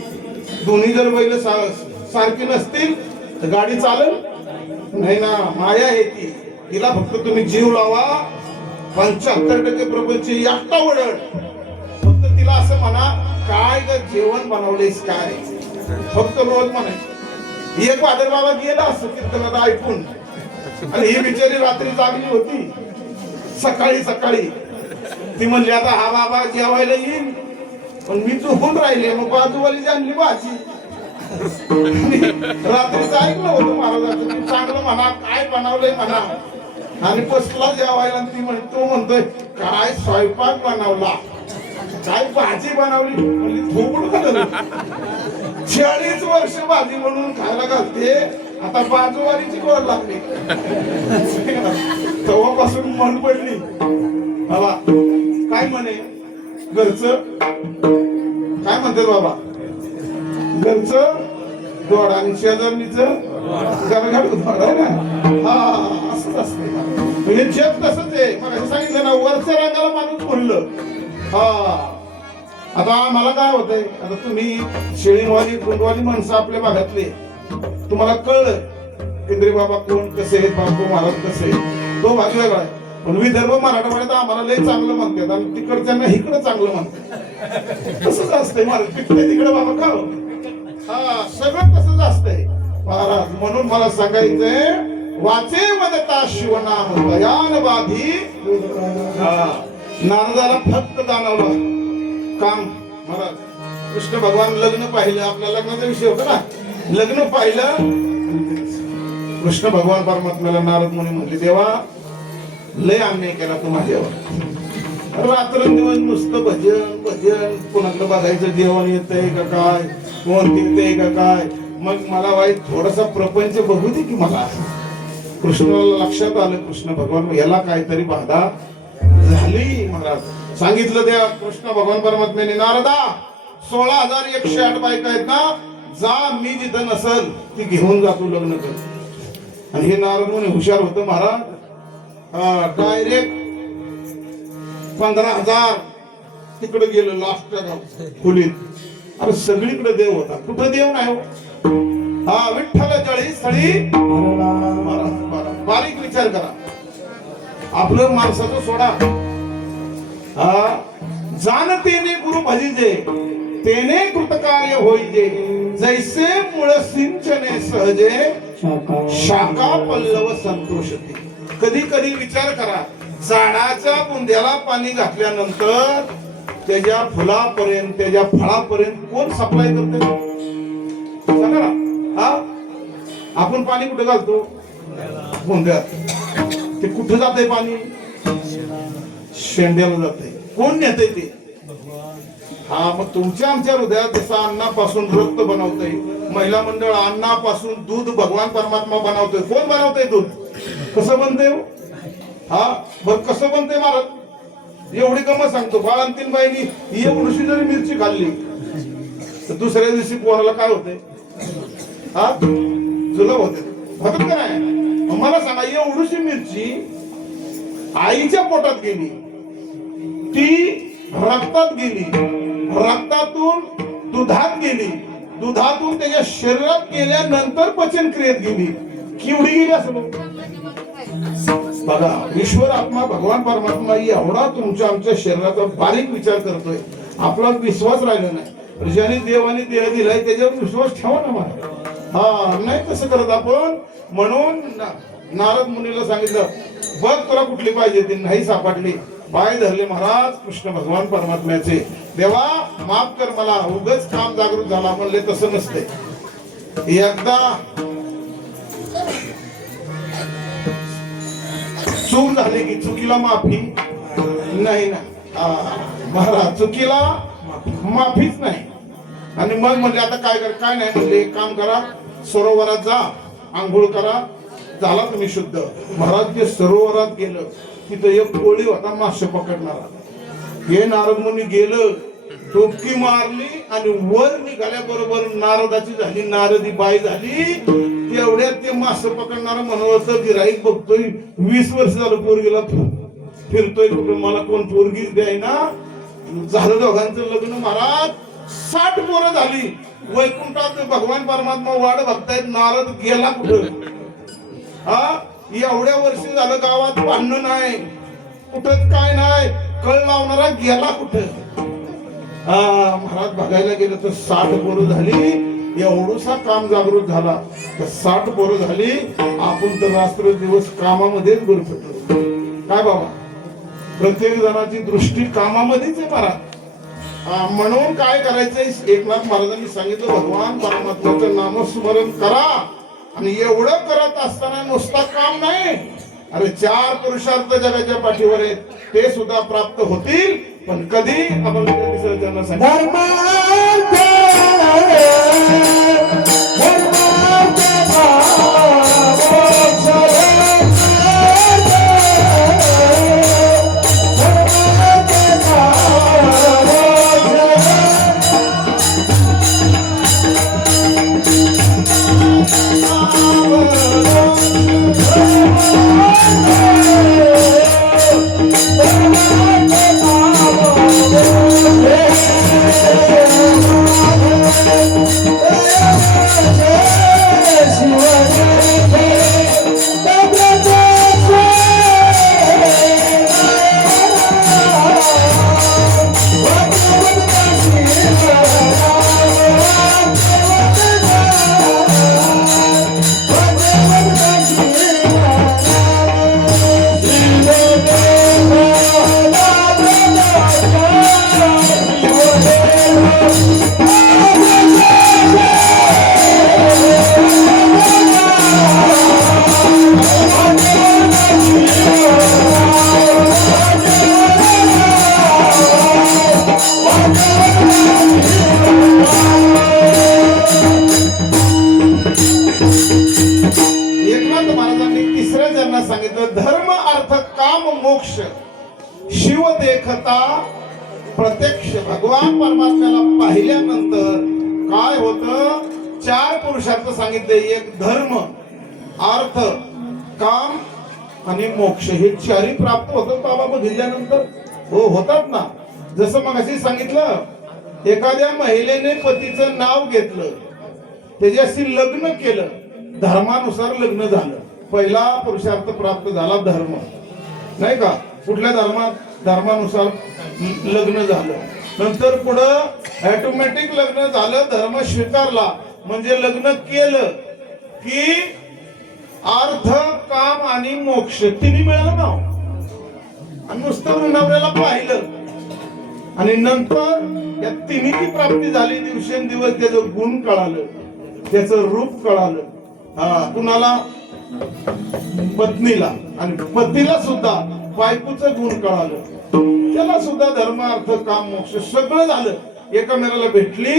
दोन्ही जर बैल सारखी नसतील तर गाडी चालेल नाही ना. माया आहे ती, तिला फक्त तुम्ही जीव लावा. 75% प्रपंच एकटा वडड. फक्त तिला असं म्हणा काय ग जेवण बनवलेस काय, फक्त रोज म्हणायचं. एक वादर बाबा गेला असं कीर्तनात ऐकून, आणि ही बिचारी रात्री जागली होती. सकाळी ती म्हणली आता हा बाबा जेवायला येईल, पण मी चुकून राहिले. मग बाजूवाली आणली भाजी. रात्रीचं ऐकलं होतं महाराजांचं की चांगलं म्हणा काय बनवलंय म्हणा, आणि पसला जेवायला. ती तो म्हणतोय काय स्वयंपाक बनवला, काय भाजी बनवली. म्हणजे थोपड खाल्लं. 40 वर्ष भाजी म्हणून खायला घालते, आता बाजूवालीची गोड लागली. तेव्हापासून मन पडली. बाबा काय म्हणे घरचं, काय म्हणते बाबा, घरचं दोड आणि शेजारणीचं गरगाड दोड आहे ना. हा असंच असते म्हणजे जग तसंच आहे. मला सांगितलं ना वरच्या रंगाला माणूस बोललं. हा आता मला काय होतंय, आता तुम्ही शेळीवाली गुंडवाली माणसं आपल्या भागातले, तुम्हाला कळलं केंद्रे बाबा कोण कसे आहेत, बापू महाराज कसे आहेत, तो भाग वेगळा आहे. पण विदर्भ मराठवाड्यात आम्हाला लय चांगलं म्हणतात आणि तिकडच्यांना इकडं चांगलं म्हणतात. तसंच असतंय महाराज, तिकडे तिकडे बाबा का. हा सगळं तसंच असतंय महाराज. म्हणून मला सांगायचंय वाचे वदता शिवनाम दयान बाधी. नारदाला फक्त जाणवलं काम. महाराज कृष्ण भगवान लग्न पाहिलं, आपल्या लग्नाचा विषय होता ना, लग्न पाहिलं. कृष्ण भगवान परमात्म्याला नारद मुनी म्हणले देवा लय अन्याय केला तू माझ्यावर. रात्रंदिवस नुसतं भजन भजन, कोणाकडे बघायचं जेवण येतंय का काय, कोण तिथतंय का काय. मग मला वाईट थोडासा प्रपंच बघू दे की मला. कृष्णाला लक्षात आलं कृष्ण भगवान याला काहीतरी बाधा झाली. महाराज सांगितलं त्या कृष्ण भगवान परमात्म्याने नारदा 16,108 बायका आहेत ना, जा मी जिथं नसल ती घेऊन जा तू लग्न कर. आणि हे नारद मुनी हुशार होतं महाराज. डायरेक्ट 15,000 तिकडे गेलं लास्टच्या गाव खोलीत. अरे सगळीकडे देव होता, कुठं देव नाही हो. हा विठ्ठल जळी स्थळी. बारीक विचार करा, आपलं माणसाचं सोडा. जाणतेने गुरु भजिजे तेने कृतकार्य होईजे, जैसे मुळ सिंचने सहजे शाखा पल्लव संतोषते. कधी कधी विचार करा, झाडाच्या बुंद्याला पाणी घातल्यानंतर त्याच्या फुलापर्यंत त्याच्या फळापर्यंत कोण सप्लाय करते सांगा ना. हा आपण पाणी कुठे घालतो, बुंद्यात. ते कुठे जाते पाणी, शेंड्याला जाते. कोण नेते ते, हा. मग तुमच्या आमच्या हृदयात जसं अन्नापासून रक्त बनवतंय, महिला मंडळ अन्नापासून दूध भगवान परमात्मा बनवतोय. कोण बनवतोय दूध? कसं बनते? हा बर कसं बनते महाराज? एवढी गमत सांगतो. बाळंतीन बाईनी एवढीशी जरी मिरची खाल्ली तर दुसऱ्या दिवशी पोराला काय होते? हा जुलाब होते. होतात का नाही? मला सांगा, एवढीशी मिरची आईच्या पोटात गेली, ती रक्तात गेली, रक्तातून दुधात गेली, दुधातून त्याच्या शरीरात गेल्यानंतर पचन क्रियेत गेली. केवढी गेली असं बघा. ईश्वर आत्मा भगवान परमात्मा एवढा तुमच्या आमच्या शरीराचा बारीक विचार करतोय. आपला विश्वास राहिला नाही. ज्याने देवाने देह दिलाय त्याच्यावर विश्वास ठेवा ना मला. हा नाही तसं करत आपण. म्हणून नारद मुनीला सांगितलं, बघ तुला कुठली पाहिजे. ती नाही सापडली. पाय धरले महाराज कृष्ण भगवान परमात्म्याचे. देवा माफ कर मला, उगाच काम जागृत झाला. म्हणले तसं नसते. एकदा चूक झाली की चुकीला माफी नाही ना महाराज. चुकीला माफीच नाही. आणि मग म्हणजे आता काय नाही म्हणले, एक काम करा, सरोवरात जा, आंघोळ करा, झाला तुम्ही शुद्ध. महाराज ते सरोवरात गेलं. तिथं एक कोळी होता मासे पकडणारा. हे नारद मुनी गेलं, टोपकी मारली आणि वर निघाल्याबरोबर नारदाची झाली, नारदी बाई झाली. तेवढ्यात ते मासे पकडणारा म्हणत होतं, गिराईक बघतोय 20 वर्ष झालं पोरगीला फिरतोय कुठं, मला कोण पोरगीच द्यायना. झालं दोघांचं लग्न महाराज. 60 पोरं झाली. वैकुंठात भगवान परमात्मा वाट बघतायत. नारद गेला कुठं? हा एवढ्या वर्षी झालं गावात भांडण नाही, कुठं काय नाही, कळ लावणारा गेला कुठं? महाराज बघायला गेलं तर 60 पोरं झाली. एवढूसा काम जागृत झाला तर 60 पोरं झाली. आपण तर रात्र दिवस कामामध्येच गुरफटलो. काय बाबा, प्रत्येक जणाची दृष्टी कामामध्येच आहे महाराज. म्हणून काय करायचंय, एकनाथ महाराजांनी सांगितलं, भगवान परमात्म्याचं नामस्मरण करा. आणि एवढं करत असताना नुसता काम नाही, अरे 4 पुरुषार्थ जगाच्या पाठीवर आहेत, ते सुद्धा प्राप्त होतील. पण कधी? आपण त्यांना धर्म अर्थ काम मोक्ष शिव देखता प्रत्यक्ष. भगवान परमात्म्याला पाहिल्यानंतर काय होतं? 4 पुरुषार्थ सांगितले. एक धर्म, अर्थ, काम आणि मोक्ष. हे 4ही प्राप्त होतात बाबा बघितल्यानंतर. हो होतात ना. जसं मग अशी सांगितलं, एखाद्या महिलेने पतीचं नाव घेतलं, त्याच्याशी लग्न केलं, धर्मानुसार लग्न झालं, पहिला पुरुषार्थ प्राप्त झाला धर्म. नाही का? कुठल्या धर्मात? धर्मानुसार लग्न झालं. नंतर पुढं ऑटोमॅटिक लग्न झालं, धर्म स्वीकारला, म्हणजे लग्न केलं की अर्थ, काम आणि मोक्ष तिन्ही मिळालं ना. आणि नुसतं नवऱ्याला पाहिलं आणि नंतर या तिन्हीची प्राप्ती झाली. दिवसेंदिवस त्याचं गुण कळालं, त्याचं रूप कळालं. कुणाला? पत्नीला. आणि पतीला सुद्धा बायकोचं गुण कळालं, त्याला सुद्धा धर्म अर्थ काम मोक्ष सगळं झालं. एकामेकाला भेटली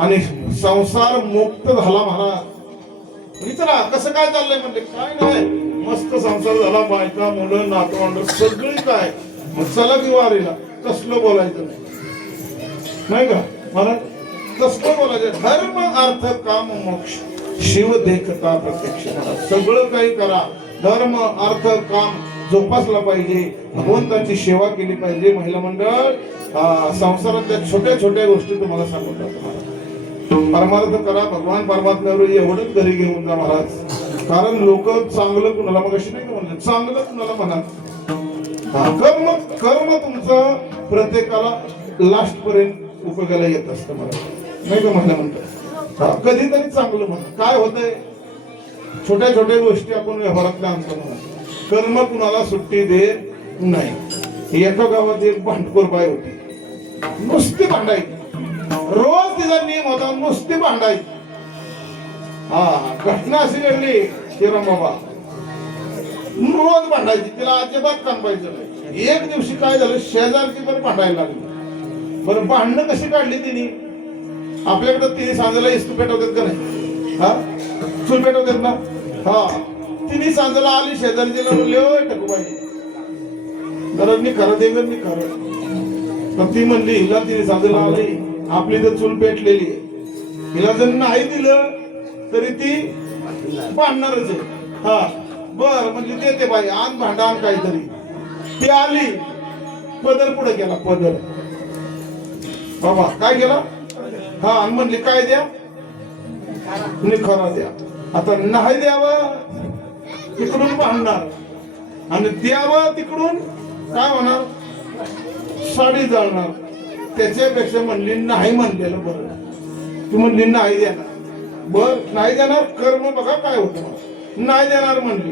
आणि संसार मुक्त झाला महाराज. विचारा कसं काय चाललंय म्हणजे. काय नाही, मस्त संसार झाला, बायका मुलं नातवंड सगळी काय. मग चला की वारीला. कसलं बोलायचं नाही का महाराज, कसलं बोलायचं. धर्म अर्थ काम मोक्ष शिव देखता प्रत्यक्ष. महाराज सगळं काही करा, धर्म अर्थ काम जोपासला पाहिजे, भगवंताची सेवा केली पाहिजे. महिला मंडळ संसारातल्या छोट्या छोट्या गोष्टी तुम्हाला सांगून जातो. परमार्थ करा, भगवान परमात्म्यावर एवढंच घरी घेऊन जा महाराज. कारण लोक चांगलं कुणाला, मग अशी नाही म्हणलं, चांगलं कुणाला म्हणा. कर्म कर्म तुमचं प्रत्येकाला लास्ट पर्यंत उपयोगाला येत असतं महाराज, नाही का महिला मंडळ. कधीतरी चांगलं म्हणा. काय होतंय, छोट्या छोट्या गोष्टी आपण व्यवहारातल्या आणतो म्हणा. कर्म कुणाला सुट्टी देत नाही. एका गावात एक भांडखोर बाई होती, नुसती भांडायची. रोज तिचा नियम होता, नुसती भांडायची. घटना अशी घडली की बाबा रोज भांडायची, तिला अजिबात थांबायचं नाही. एक दिवशी काय झालं, शेजारची पण भांडायला लागली. बरं भांडणं कशी काढली तिने. आपल्याकडे तिने सांगायला इस्तू पेटवतात का नाही, चूल पेटवतात ना. तिने सांगायला आली, शेजारची म्हणले हो टकूबाई जरा मी खरं दे मी खरं. तर ती म्हणली, हिला तिने सांगायला आली, आपली तर चूल पेटलेली आहे, हिला जर नाही दिलं तरी ती भांडणारच आहे. बर म्हणजे देते बाई, आण भांडा आण काहीतरी. ती आली, पदर पुढे केला, पदर. बाबा काय केला, आणि म्हणली काय द्या, निखरा द्या. आता नाही द्यावं तिकडून भांडणार, आणि द्यावं तिकडून काय होणार, साडी जाळणार. त्याच्यापेक्षा म्हणली नाही म्हणलेलं बरं. ती म्हणली नाही देणार. बर नाही देणार, कर्म बघा काय होतं. नाही देणार म्हणली.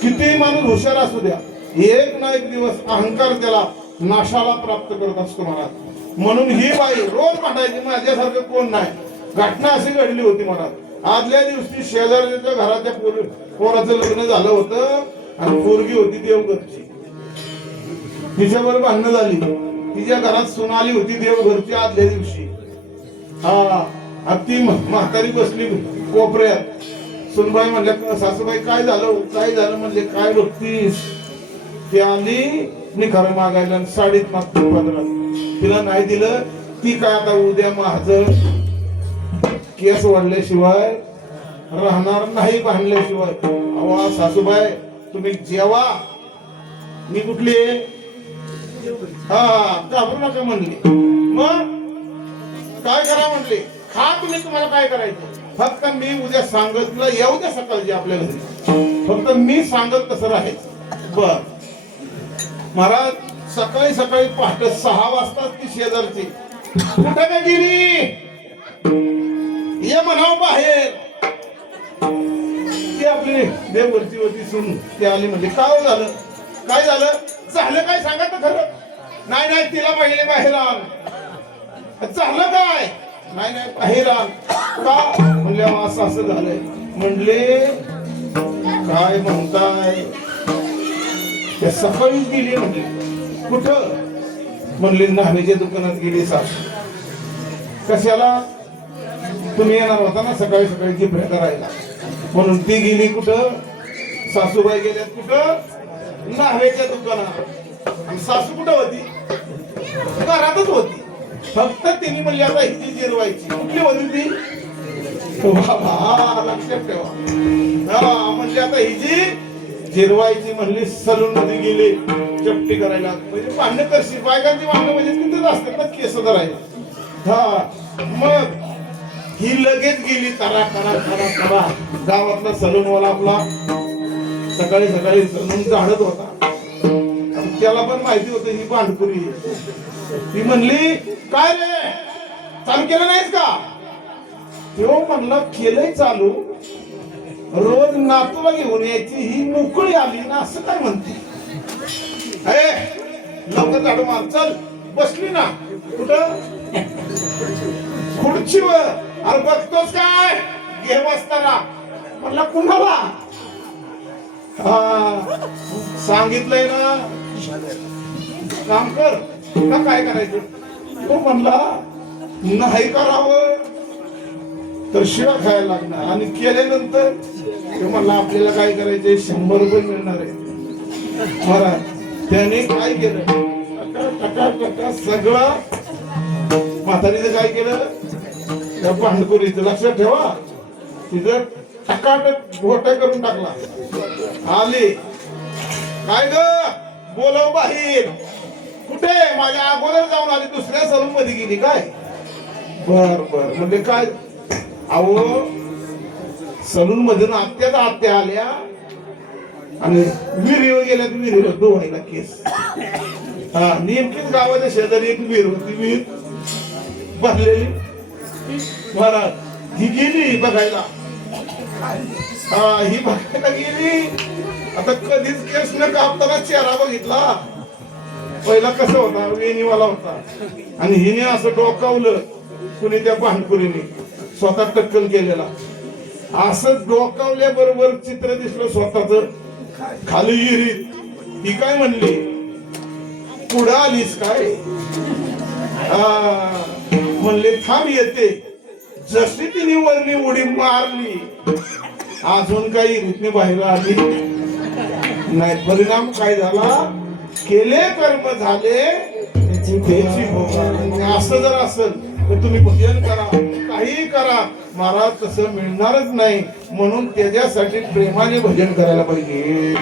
किती माणूस हुशार असू द्या, एक ना एक दिवस अहंकार त्याला नाशाला प्राप्त करत असतो महाराज. म्हणून ही बाई रोज भांडायची, माझ्यासारखं कोण नाही. घटना अशी घडली होती महाराज. आदल्या दिवशी शेजारच्या घराच्या पोराचं लग्न झालं होतं, आणि पोरगी होती देवघरची. तिच्याबरोबर भांडणं झाली. तिच्या घरात सोनाली होती देवघरची आदल्या दिवशी. ती म्हातारी बसली कोपऱ्यात. सुनबाई म्हणल्या, सासूबाई काय झालं, काय झालं म्हणले. काय बघतीस. ती आली निखरं मागायला, साडीत मागतो पदरात. तिला नाही दिलं. ती काय आता उद्या माझं केस वाढल्याशिवाय राहणार नाही, भांडल्याशिवाय. अवा सासूबाई तुम्ही जेवा, मी कुठली घाबरू नका म्हणली. मग काय करा म्हणले, खा तुम्ही, तुम्हाला काय करायचं. फक्त मी उद्या सांगितलं, येऊ द्या सकाळची आपल्या घरी, फक्त मी सांगत तसं राहायचं. बर महाराज सकाळी सकाळी पहाटे 6 वाजता ती शेजारची कुठं काय गेली, ये म्हणाव बाहेर. ती आपली देववरची होती सून, ती आली म्हणजे काय झालं, काय झालं, झालं काय सांगा तर खरं. नाही नाही तिला पहिले बाहेर आण. झालं काय, नाही नाही बाहेर आण. का म्हणले असं असं झालंय. म्हणले काय म्हणताय. त्या सकाळी गेली म्हणले. कुठं म्हणले न्हावीच्या दुकानात गेली सासू. कशाला, तुम्ही येणार होता ना सकाळी सकाळी जिभऱ्या करायला, म्हणून ती गेली. कुठं, सासूबाई गेल्यात कुठं, न्हाव्याच्या दुकानात. आणि सासू कुठं होती, घरातच होती. फक्त तिने म्हणली आता हिची जिरवायची. कुठली होती ती, लक्षात ठेवा. म्हणजे आता हिची जिरवायची. म्हणली सलून मध्ये गेली चपटी करायला. म्हणजे भांडण करशी, बायकांची भांडण म्हणजे तिथेच असतात ना, केस धरायला. मग ही लगेच गेली तरा करा करा करा. गावातला सलूनवाला आपला सकाळी सकाळी सलून झाडत होता. त्याला पण माहिती होतं ही भांडकुरी. ती म्हणली काय रे, चालू केलं नाहीस का. तो म्हणला केलंय चालू, रोज नातूला घेऊन यायची, ही मोकळी आली ना असं काय म्हणते. लवकर झाडू मार, चल. बसली ना कुठं, खुर्चीवर. अरे बघतोस काय, घे बसताना. म्हणला कुणाला, सांगितलंय ना काम कर, का काय करायचं. तो म्हणला नाही करावं. तर शिळा खायला लागणार आणि केल्यानंतर ते म्हणलं आपल्याला काय करायचे 100 रुपये मिळणार आहे महाराज. त्याने काय केलं सगळं म्हातारीचं काय केलं त्या भांडकुरीचं लक्षात ठेवा तिथं टकाटक घोटा करून टाकला. आले काय ग बोलव बाहेर कुठे माझ्या अगोदर जाऊन आली दुसऱ्या सलून मध्ये गेली काय. बर बर म्हणजे काय अहो सलून मधून आत्या आल्या आणि विहिरीवर गेल्यात विहिरीवर धुवायला केस. हा नेमकीच गावाच्या शेजारी एक विहीर होती विहीर भरलेली महाराज. ही गेली बघायला. हा ही बघायला गेली. आता कधीच केस न कापताना चेहरा बघितला. पहिला कसा होता वेणीवाला होता आणि हिने असं डोकावलं कुणी त्या भांडकुरीने स्वतः टक्कल केलेला. असं डोकावल्या बरोबर चित्र दिसलं स्वतःच खाली विहिरीत. ही काय म्हणली पुढं आलीस काय म्हणले थांब येते. जशी तिने वरली उडी मारली अजून काही रीतने बाहेर आली नाही. परिणाम काय झाला केले कर्म झाले त्याची भोग. असं जर असेल तर तुम्ही भजन करा काही करा महाराज तसं मिळणारच नाही. म्हणून त्याच्यासाठी प्रेमाने भजन करायला पाहिजे.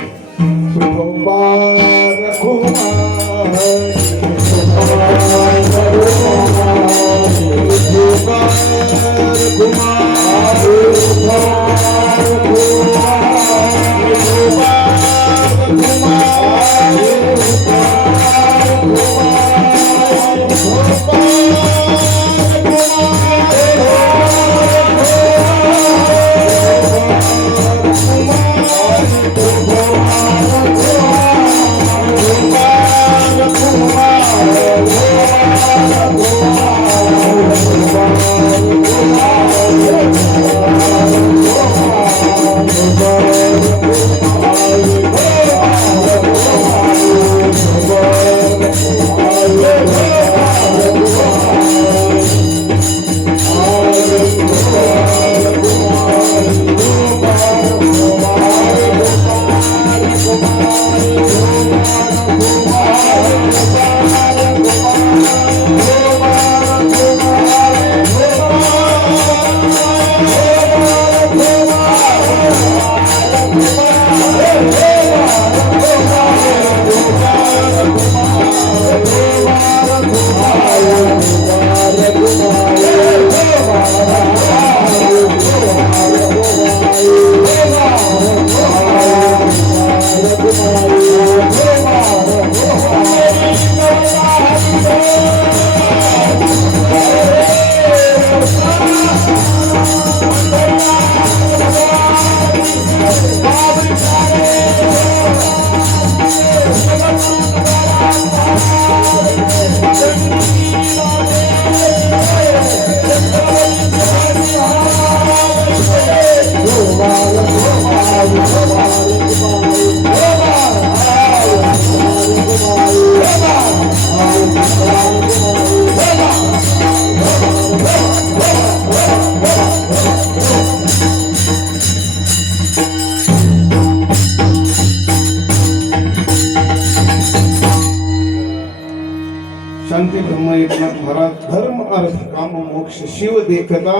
शांती ब्रह्म एकनाथ महाराज धर्म अर्थ काम मोक्ष शिव देखता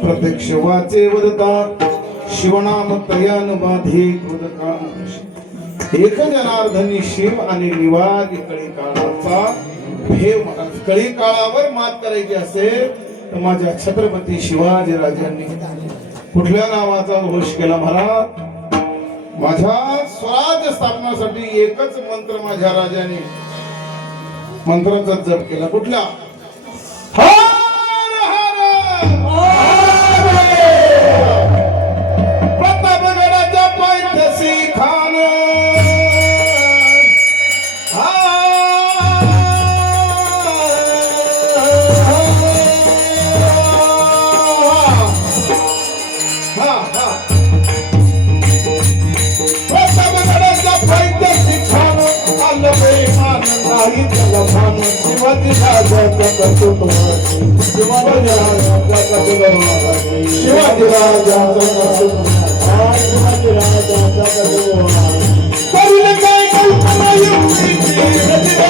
प्रत्यक्ष वाचे वदता शिवनाम तयान बाधे क्रोध काम एक जनार्दनी शिव आणि निवाद कळी काळाचा भेव. कळी काळावर मात करायची असेल तर माझ्या छत्रपती शिवाजी राजांनी कुठल्या नावाचा घोष केला महाराज. माझ्या स्वराज्य स्थापनासाठी एकच मंत्र माझ्या राजाने मंत्राचा जप केला. कुठला हर हर प्रतापगडाच्या पायथ्याशी खान प्रतापगडाच्या पायथ्याशी खान आलं बेमान नाही त्याला भान शिवाजी राजाचा कर्तृत्वाची शिवाजी राजाचा कर्तृत्वाची शिवाजी राजाचा कर्तृत्वाची शिवाजी राजाचा कर्तृत्वाची करील काय कल्पना युक्तीची रचित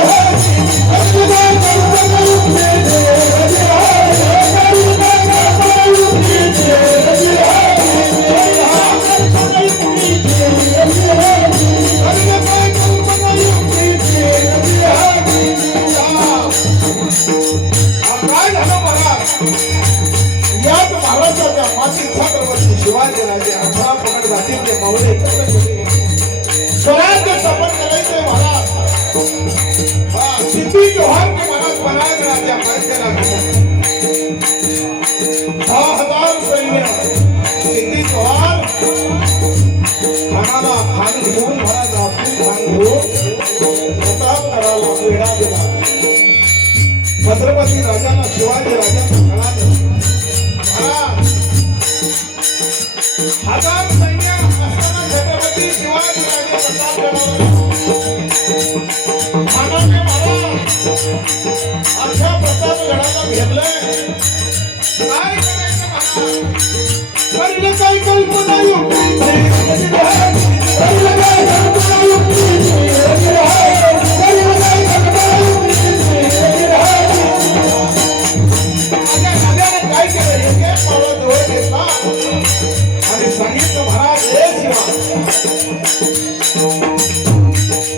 याच महाराष्ट्राच्या माती छत्रपती शिवाजी राजे 18 पकड जातीचे मावळे स्वराज्य स्थापन करायचे महाराज सिद्धी जोहार के महाराज बनाए राजा पाहिजे 10,000 सैन्य सिद्धी जोहार खानाला खान घेऊन महाराज आपली खान घेऊन प्रताप करायला वेढा दिला छत्रपती राजाला शिवाजी राजाचा कळालं हजार सैन्य असताना छत्रपती शिवाजी राजे प्रतापगडावर अशा प्रतापगडाला घेरलंय काय करायचं महाराज पहिलं काय कल्पना युक्तीची पहिलं काय कल्पना युक्तीची काय केलं एक पावला जवळ घेतला आणि सांगितलं महाराज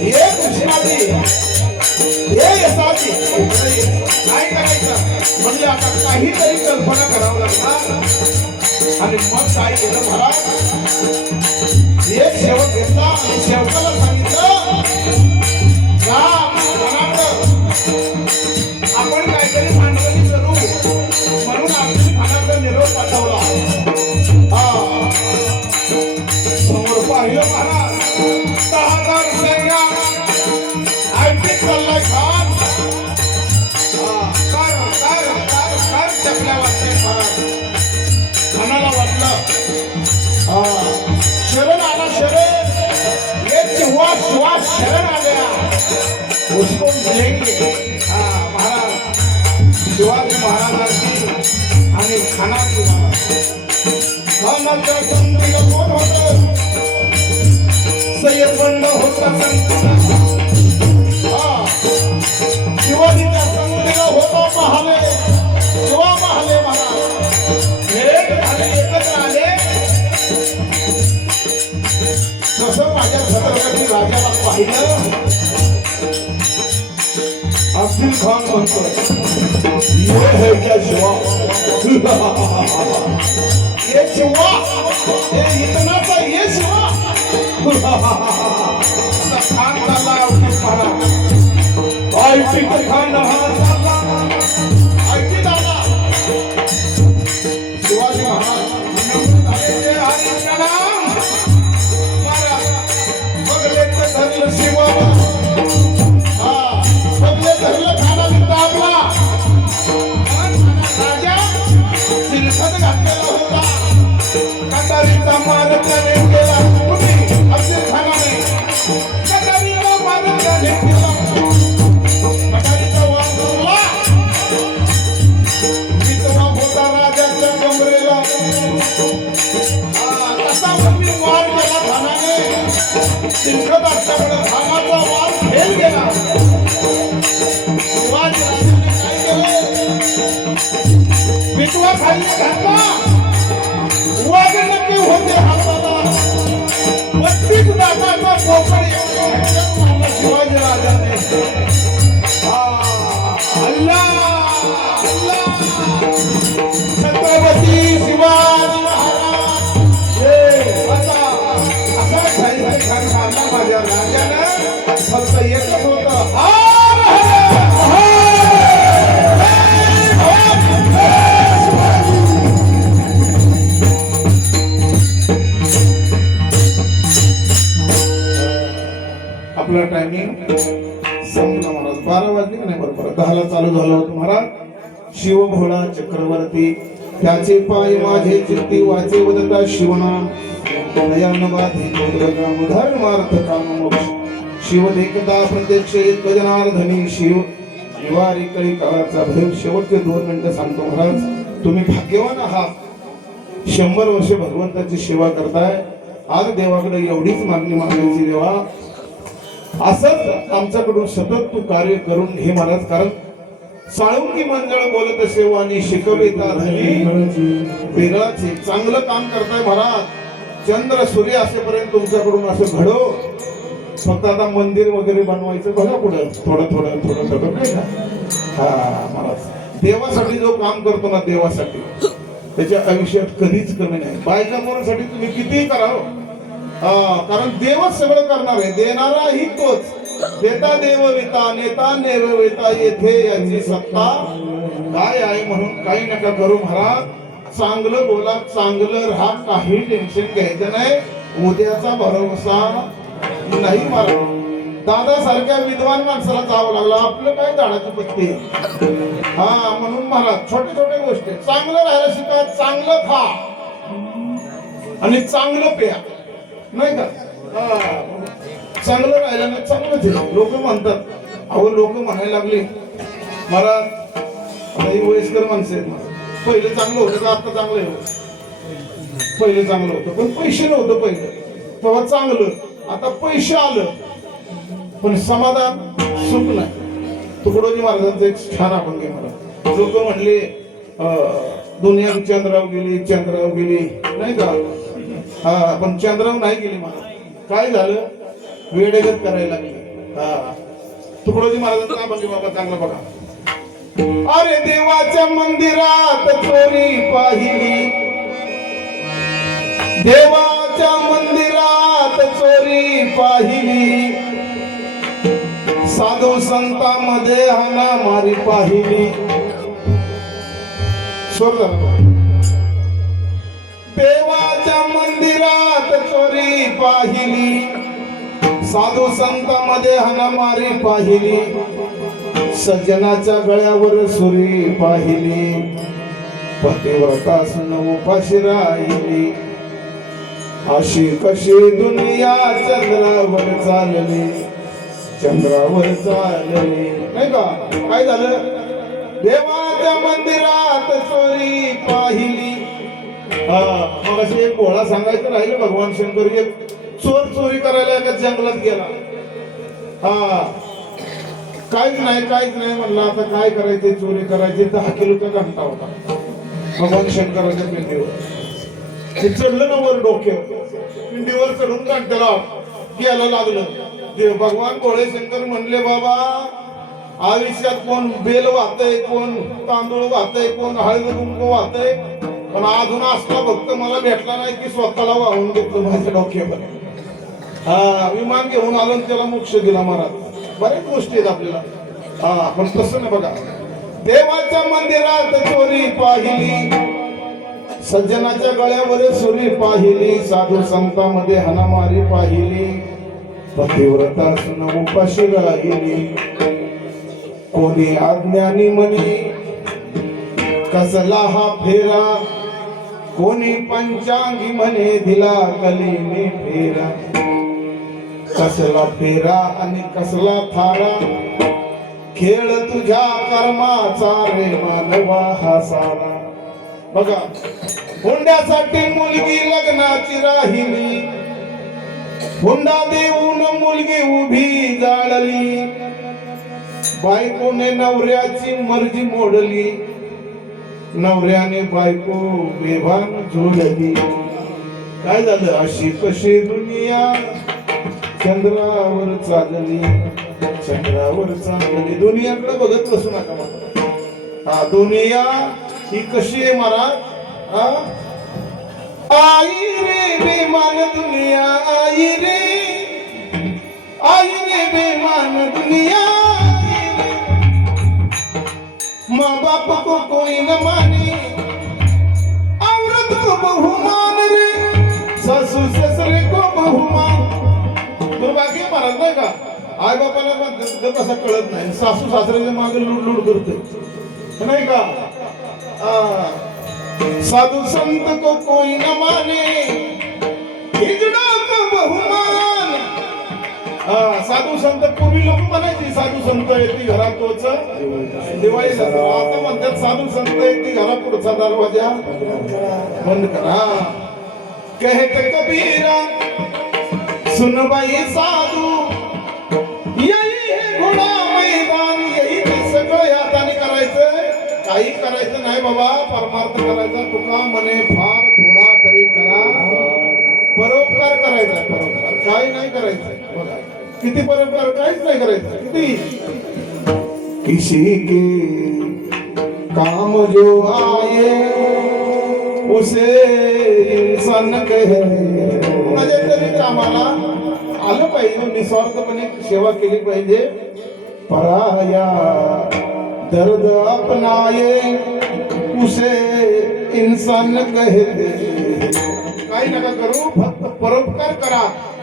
हे कृष्णाजी हे यशाची काय करायचं म्हणजे आता काहीतरी कल्पना करावं लागणार आणि मग काय केलं महाराज एक सेवक घेतला आणि सेवकाला सांगितलं आपण काहीतरी भांडवली करू म्हणून आपली खानाकडे निरोप पाठवला समोर पाहिलं महाराज 10,000 सैन्य ऐकत चाललाय खान कार चकल्या वाटतंय महाराज खानाला वाटलं शरण आला शरण ये शिवा शरण आ गया उसको मिलेंगे महाराज शिवाजी महाराजांची आणि खानाची खानाच्या संधीला कोण होतं सय्यद बंड होता शिवाजीच्या संधीला होतो महाले शिवा महाले महाराज एकत्र आले तसं माझ्या छत्रपती राजाला पाहिलं अब्दुल खान म्हणतो ये है क्या शिवा ये शिवा ये इतना सा ये शिवा खान चालला ऐकती खान ऐकती दादा शिवाजी महाराज बघले तर धरलं शिवा बघले धरलं खानाला दाबला राजा सिरखत घातलेला होता कटारीचा मार त्याने केला कुणी अब्दुल खानाने कटारीचा मार त्याने केला कटारीचा वार धरला विधवा होता राजाच्या कमरेला तसा मी वार केला खानाने सिरखत असल्यामुळे खानाचा वार फेल गेला शिवाजी राजाने काय केलं विधवा खाली घातला वाघ नक्की होते हाताला 32 दाताचा पोपट शिवाजी राजाने अल्लाह छत्रपती शिवाजी महाराज असा खान खाल्ला माझ्या राजानं फक्त एकच होतं आपला टायमिंग संपला महाराज 12 वाजले का नाही बरोबर 10 ला चालू झालं होतं महाराज शिवभोळा चक्रवर्ती त्याचे पाय माझे चित्ती वाचे वदता शिवनाम नयन बाधी चौद्रगाम धर्मार्थ काम मोक्ष शिव देखता प्रत्यक्ष एक जनार्दनी शिव निवारी कळी काळाचा भैर शेवटचे 2 मिनिटं सांगतो महाराज. तुम्ही भाग्यवान आहात. 100 वर्ष भगवंताची सेवा करताय. आज देवाकडे एवढीच मागणी मागायची, देवा असंच आमच्याकडून सतत तू कार्य करून घे महाराज. कारण साळुंकी मंडळ बोलत सेवा आणि शिकविता वेगळाचे चांगलं काम करताय महाराज. चंद्र सूर्य असेपर्यंत तुमच्याकडून असं घडो. फक्त आता मंदिर वगैरे बनवायचं बघा पुढं थोडं थोडं थोडं थोडं नाही का. हा महाराज देवासाठी जो काम करतो ना, देवासाठी त्याच्या आयुष्यात कधीच कमी नाही. बायका मुलांसाठी तुम्ही कितीही करावं, कारण देवच सगळं करणार आहे. देणारा ही तोच. देता देवविता नेता नेवविता येथे याची सत्ता काय आहे. म्हणून काही नका करू महाराज. चांगलं बोला, चांगलं राहा, काही टेन्शन घ्यायचं नाही. उद्याचा भरोसा नाही महाराज. दादा सारख्या विद्वान माणसाला जावं लागलं. आपलं काय झाडाची पत्ती. हा म्हणून महाराज छोटे छोटे गोष्टी चांगलं राहायला शिका. चांगलं खा आणि चांगलं प्या नाही का. चांगलं राहिलं नाही चांगलंच आहे. लोक म्हणतात, अहो लोक म्हणायला लागले महाराज आता ही वयस्कर माणसं आहेत महाराज, पहिलं चांगलं होतं का आता चांगलं आहे. पहिलं चांगलं होतं पण पैसे नव्हतं पहिलं, तेव्हा चांगलं. आता पैसे आलं पण समाधान सुख नाही. तुकडोजी महाराजांचं एक छान आपण घे महाराज. लोक म्हणले दुनिया चंद्राव गेली, चंद्राव गेली नाही का. हा पण चंद्राव नाही गेली महाराज. काय झालं, वेडेगत करायला लागली. हा तुकडोजी महाराजांचं नाव बघे बाबा चांगलं बघा. अरे देवाच्या मंदिरात चोरी पाहिली, देवाच्या मंदिरात चोरी पाहिली, साधू संतांमध्ये हाणामारी पाहिली. स्वर धरतो. देवाच्या मंदिरात चोरी पाहिली, साधू संतांमध्ये हाणामारी पाहिली, सज्जनाच्या गळ्यावर सुरी पाहिली, पतिव्रतासून उपाशी राहिली, अशी कशी दुनिया चंद्रावर चालली, चंद्रावर चालली नाही का. काय झालं, देवाच्या मंदिरात चोरी पाहिली. मग अशी एक गोळा सांगायचं राहिलं. भगवान शंकर एक चोर चोरी करायला एका जंगलात गेला. काहीच नाही म्हणलं आता काय करायचे, चोरी करायची. 10 किलोचा घंटा होता भगवान शंकराच्या पिंडीवर. ते चढलं ना वर डोक्यावर, पिंडीवर चढून घंट्याला गेला लागलं. देव भगवान भोळे शंकर म्हणले, बाबा आयुष्यात कोण बेल वाहतय, कोण तांदूळ वाहतय, कोण हळद कुंकू वाहतय, पण अजून असला भक्त मला भेटला नाही की स्वतःला वाहून घेतलं माझ्या डोक्यावर. विमान घेऊन आलो त्याला मोक्ष दिला महाराज. बऱ्याच गोष्टी आहेत आपल्याला. पण तसं नाही बघा. देवाच्या मंदिरात चोरी पाहिली, सज्जनाच्या गळ्यावर सुरी पाहिली, साधू संतांमध्ये हाणामारी पाहिली, पतिव्रतासून उपाशी राहिली, कोणी अज्ञानी म्हणे कसला हा फेरा, कोणी पंचांगी म्हणे दिला कलीने फेरा, कसला फेरा आणि कसला थारा, खेळ तुझ्या कर्माचा रे मानवा हा सारा. बघा हुंड्यासाठी मुलगी लग्नाची राहिली, हुंडा देऊन मुलगी उभी जाळली, बायकोने नवऱ्याची मर्जी मोडली, नवऱ्याने बायको बेभान झोडली. काय झालं, अशी कशी दुनिया चंद्रावर चालली, चंद्रावर चालली. दुनियाकडे बघत बसू नका मला. दुनिया ही कशी आहे महाराज. आई रे बेमान दुनिया, आई रे, आई रे बेमान दुनिया, माँ बाप को कोई न माने, औरत को बहुमान रे, सासू ससरे को बहुमान. दुर्भाग्य महाराज नाही का. आई बापाला कसं कळत नाही, सासू सासऱ्याच्या मागे लुडलुड करते नाही का. साधू संत को कोई न माने, हिजड़ा को बहुमान, साधू संत पूर्वी लोक म्हणायची साधू संत येते घरात तोच दिवाळी साजरा. आता म्हणतात साधू संत येते घरा पुढचा दरवाजा बंद करा. कहते कबीरा सुनबाई साधू यही है घोडा मैदान, यही ते सगळं हाताने करायचं. काही करायचं नाही बाबा, परमार्थ करायचा. तुका म्हणे फार थोडा तरी करा, परोपकार करायचा. परोपकार काही नाही करायचं. बघा किती परोपकार, काहीच नाही करायचं. किती किसी के काम जो आए उसे इंसान कहे. कुणाच्या तरी कामाला आलं पाहिजे, निस्वार्थपणे सेवा केली पाहिजे. पराया दर्द अपनाए उसे इंसान कहते. काही नका करू, फक्त परोपकार करा.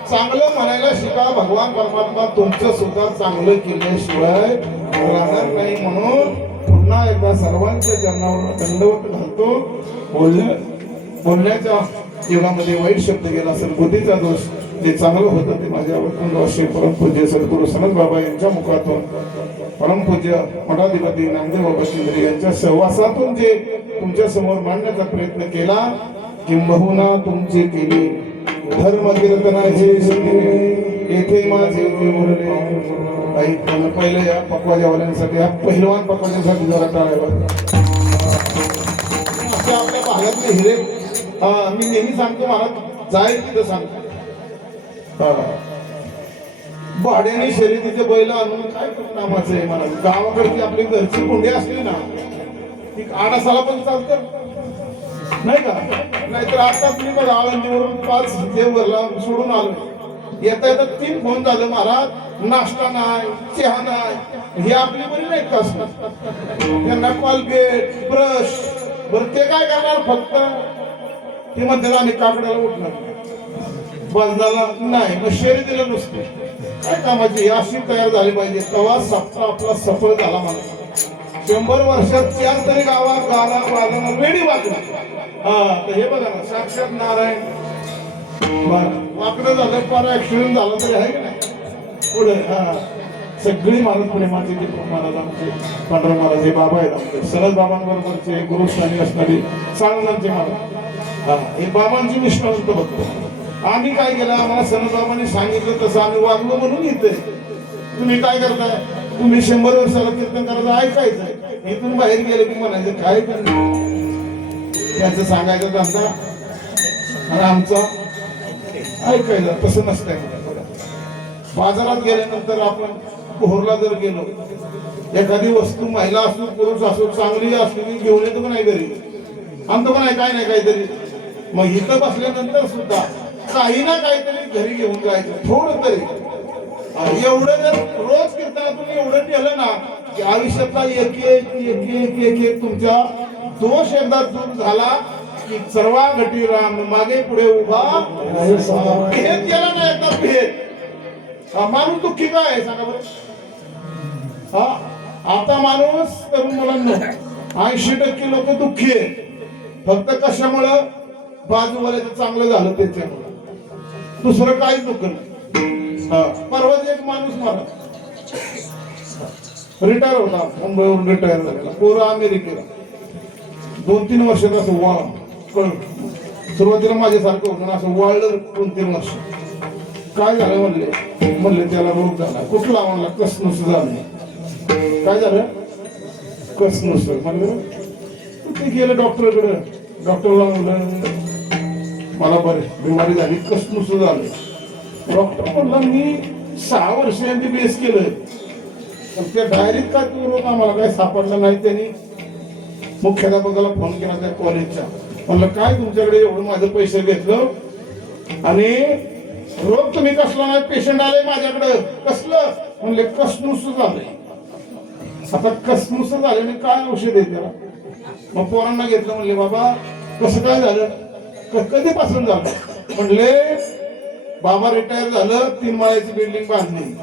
चांगलं म्हणायला शिका. भगवान परमात्मा तुमचं सुद्धा चांगलं केल्याशिवाय राहणार नाही. म्हणून पुन्हा एकदा सर्वांच्या चरणावर दंडवत घालतो. बोलण्याच्या युगामध्ये वाईट शब्द गेला असेल, बुद्धीचा दोष. जे चांगलं होतं ते माझ्या वतनवासी परमपूज्य सद्गुरू सनत बाबा यांच्या मुखातून, परमपूज्य मठाधिपती नामदेव बाबा केंद्रे यांच्या सहवासातून जे तुमच्या समोर मांडण्याचा प्रयत्न केला, किंबहुना तुमची केली धर्म कीर्तना हे येथे माझे बोलले. काही पहिले या पकवाजावाल्यांसाठी, या पहिलवान पकवाजांसाठी जरा टाळायला. असे आपल्या भागातले हिरे मी नेहमी सांगतो, मला जाईल तिथं सांगतो. भाड्याने शर्यतीचे बैल आणून काय नामाचं आहे मला. गावाकडची आपली घरची कुंडी असली ना, ती 8 साला पण चालतं नाही का. नाहीतर आता तुम्ही बघा आळंदीवरून 5 देवघरला सोडून आलो, येता येता 3 फोन झालं, महाराज नाश्ता नाही, चहा नाही. ही आपली बरी नाही का, त्यांना कॉलगेट ब्रश. बरं ते काय करणार, फक्त ते म्हणतात आम्ही काकड्याला उठणार, बजनाला नाही. मग शर्यतीला नुसते काय कामाची अशी तयार झाली पाहिजे. तेव्हा सप्ताह आपला सफळ झाला. मला 100 वर्षात 4 तरी गावात गाला वाजवणार वेडी वाजणार. तर हे बघा ना, साक्षात नारायण. वाकडं झालं, फार ऍक्सिडेंट झाला तरी आहे की नाही पुढे. सगळी महाराज प्रेमाचे जे महाराज आमचे पांढरा महाराज हे बाबा आहेत आमचे सनद बाबांबरोबरचे गुरुस्थानी असणारे साळुंजांचे महाराज. हे बाबांची निष्ठावंत बघतो. आम्ही काय केलं, आम्हाला सनद बाबांनी सांगितलं तसं आम्ही वागलो म्हणून येते. तुम्ही काय करताय, तुम्ही 100 वर्षाला कीर्तन करायचं, ऐकायचं. इथून बाहेर गेले की म्हणायचं काय त्याचं सांगायचं धंदा आणि आमचा ऐकायचं. तसं नसतंय. बाजारात गेल्यानंतर आपण पोहरला जर गेलो, एखादी वस्तू महिला असो पुरुष असो चांगली असली की घेऊन येतो का नाही घरी, आणतो का नाही, काय नाही काहीतरी. मग इथं बसल्यानंतर सुद्धा काही ना काहीतरी घरी घेऊन जायचं थोडं तरी. एवढं जर रोज कीर्तनातून एवढं केलं ना की आयुष्यातला एक एक एक एक एक एक तुमच्या दोष एकदा दूर झाला की सर्वा घटी राम मागे पुढे उभा भेद गेला ना एकदा भेद. माणूस दुःखी काय आहे सांगा बरं. आता माणूस तरुण मुलांना 80% लोक दुःखी आहे. फक्त कशामुळं, बाजूवाल्याचं चांगलं झालं त्याच्यामुळे, दुसरं काहीच दुःख नाही. परवाच एक माणूस मला रिटायर होता, मुंबईवरून रिटायर झालेला, पोरं अमेरिकेला. 2-3 वर्षात असं कळलं. सुरुवातीला माझ्यासारखं होतं, असं वाळलं 2-3 वर्ष. काय झालं म्हणले त्याला रोग झाला. कुठला म्हणला, कसनुस झालं. काय झालं, कसनुस. म्हणलं ते गेलं डॉक्टरकडे. डॉक्टरला म्हणलं मला बरे बिमारी झाली, कसनुस झालं. डॉक्टर म्हणला मी 6 वर्ष MBBS केलं, पण त्या डायरीत काय तू रोग आम्हाला काय सापडला नाही. त्यांनी मुख्याध्यापकाला फोन केला त्या कॉलेजच्या. म्हणलं काय तुमच्याकडे एवढं माझं पैसे घेतलं आणि रोग तुम्ही कसला नाही, पेशंट आले माझ्याकडे, कसलं. म्हणले कसनुस झालंय. आता कसनुस झाल्याने काय औषध आहे त्याला. मग पोरांना घेतलं. म्हणले बाबा कसं काय झालं, कधीपासून झालं. म्हणले बाबा रिटायर झालं, 3 माळ्याची बिल्डिंग बांधली.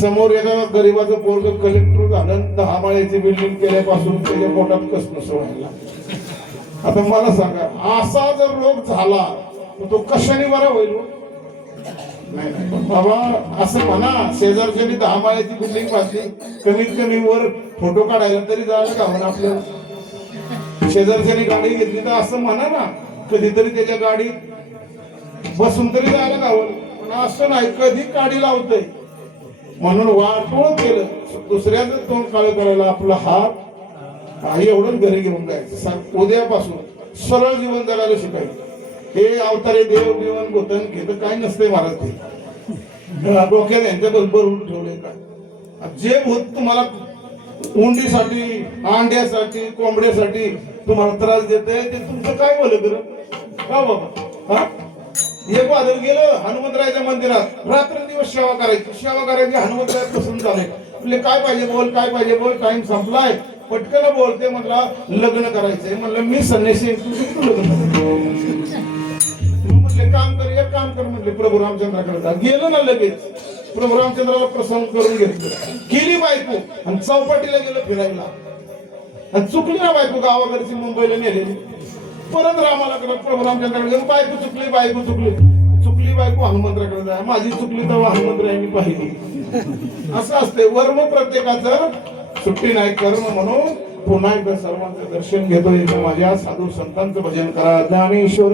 समोर एका गरीबाचं पोरग कलेक्टर झालं, 10 माळ्याची बिल्डिंग केल्यापासून त्याच्या पोटात कसनुस व्हायला. आता मला सांगा, असा जर रोग झाला तर तो कशाने बरा होईल. नाही नाही, पण बाबा असं म्हणा, शेजारच्यानी 10 माळ्याची बिल्डिंग बांधली, कमीत कमी वर फोटो काढायला तरी जायला का म्हणा आपलं. शेजारच्यानी गाडी घेतली तर असं म्हणा ना, कधीतरी त्याच्या गाडीत बसून तरी जायला गावं. पण असं नाही, कधी गाडी लावतय म्हणून वाटोळ केलं, दुसऱ्याचं तोंड काळं करायला आपला हात एवढंच घरी घेऊन जायचं. उद्यापासून सरळ जीवन जगायला शिकायचं. हे अवतारे देव बिवन गोतन घेत काय नसते महाराज. ते डोक्यात यांच्या बरोबर ठेवले काय जे भूत तुम्हाला उंडीसाठी, अंड्यासाठी, कोंबड्यासाठी तुम्हाला त्रास देते ते तुमचं काय बोल बरं का बाबा. हा, एक वादळ गेलं हनुमंतरायाच्या मंदिरात, रात्रंदिवस सेवा करायची हनुमंतरायात पसंत झाले. आपले काय पाहिजे बोल, काय पाहिजे बोल, टाइम संपलाय, पटकन बोलते. म्हटला लग्न करायचंय. म्हणलं मी संन्यासी, तू लग्न म्हटले काम कर, एक काम कर म्हटले, प्रभू रामचंद्राकडे जा. गेलं ना लगेच प्रभू रामचंद्राला प्रसन्न करून घेतलं. गेली बायको आणि चौपाटीला गेलं फिरायला, आणि चुकली ना बायको, गावाकडची मुंबईला नेलेली. परत रामाला प्रभू रामचंद्राकडे गेलो, बायको चुकली बायको हनुमंतराकडे जाय. माझी चुकली तेव्हा हनुमंतरायांनी पाहिली. असं असते वर्म प्रत्येकाचं, सुट्टी नाही कर्म. म्हणून पुन्हा एकदा सर्वांचं दर्शन घेतो. इथं माझ्या साधू संतांचं भजन करा. ज्ञानेश्वर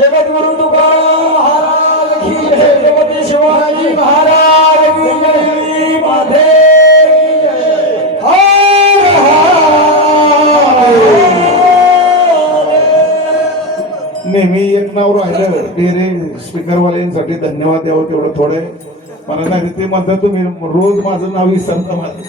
जगद्गुरु तुकाराम महाराज की जय. छत्रपती शिवाजी महाराज की जय. माधे हर हर. नेहमी एक नाव राहिलं डेरे स्पीकरवाल्यांसाठी धन्यवाद द्यावं तेवढं थोडे. मला नाही ते म्हणतात तुम्ही रोज माझं नाव विसरता माझं.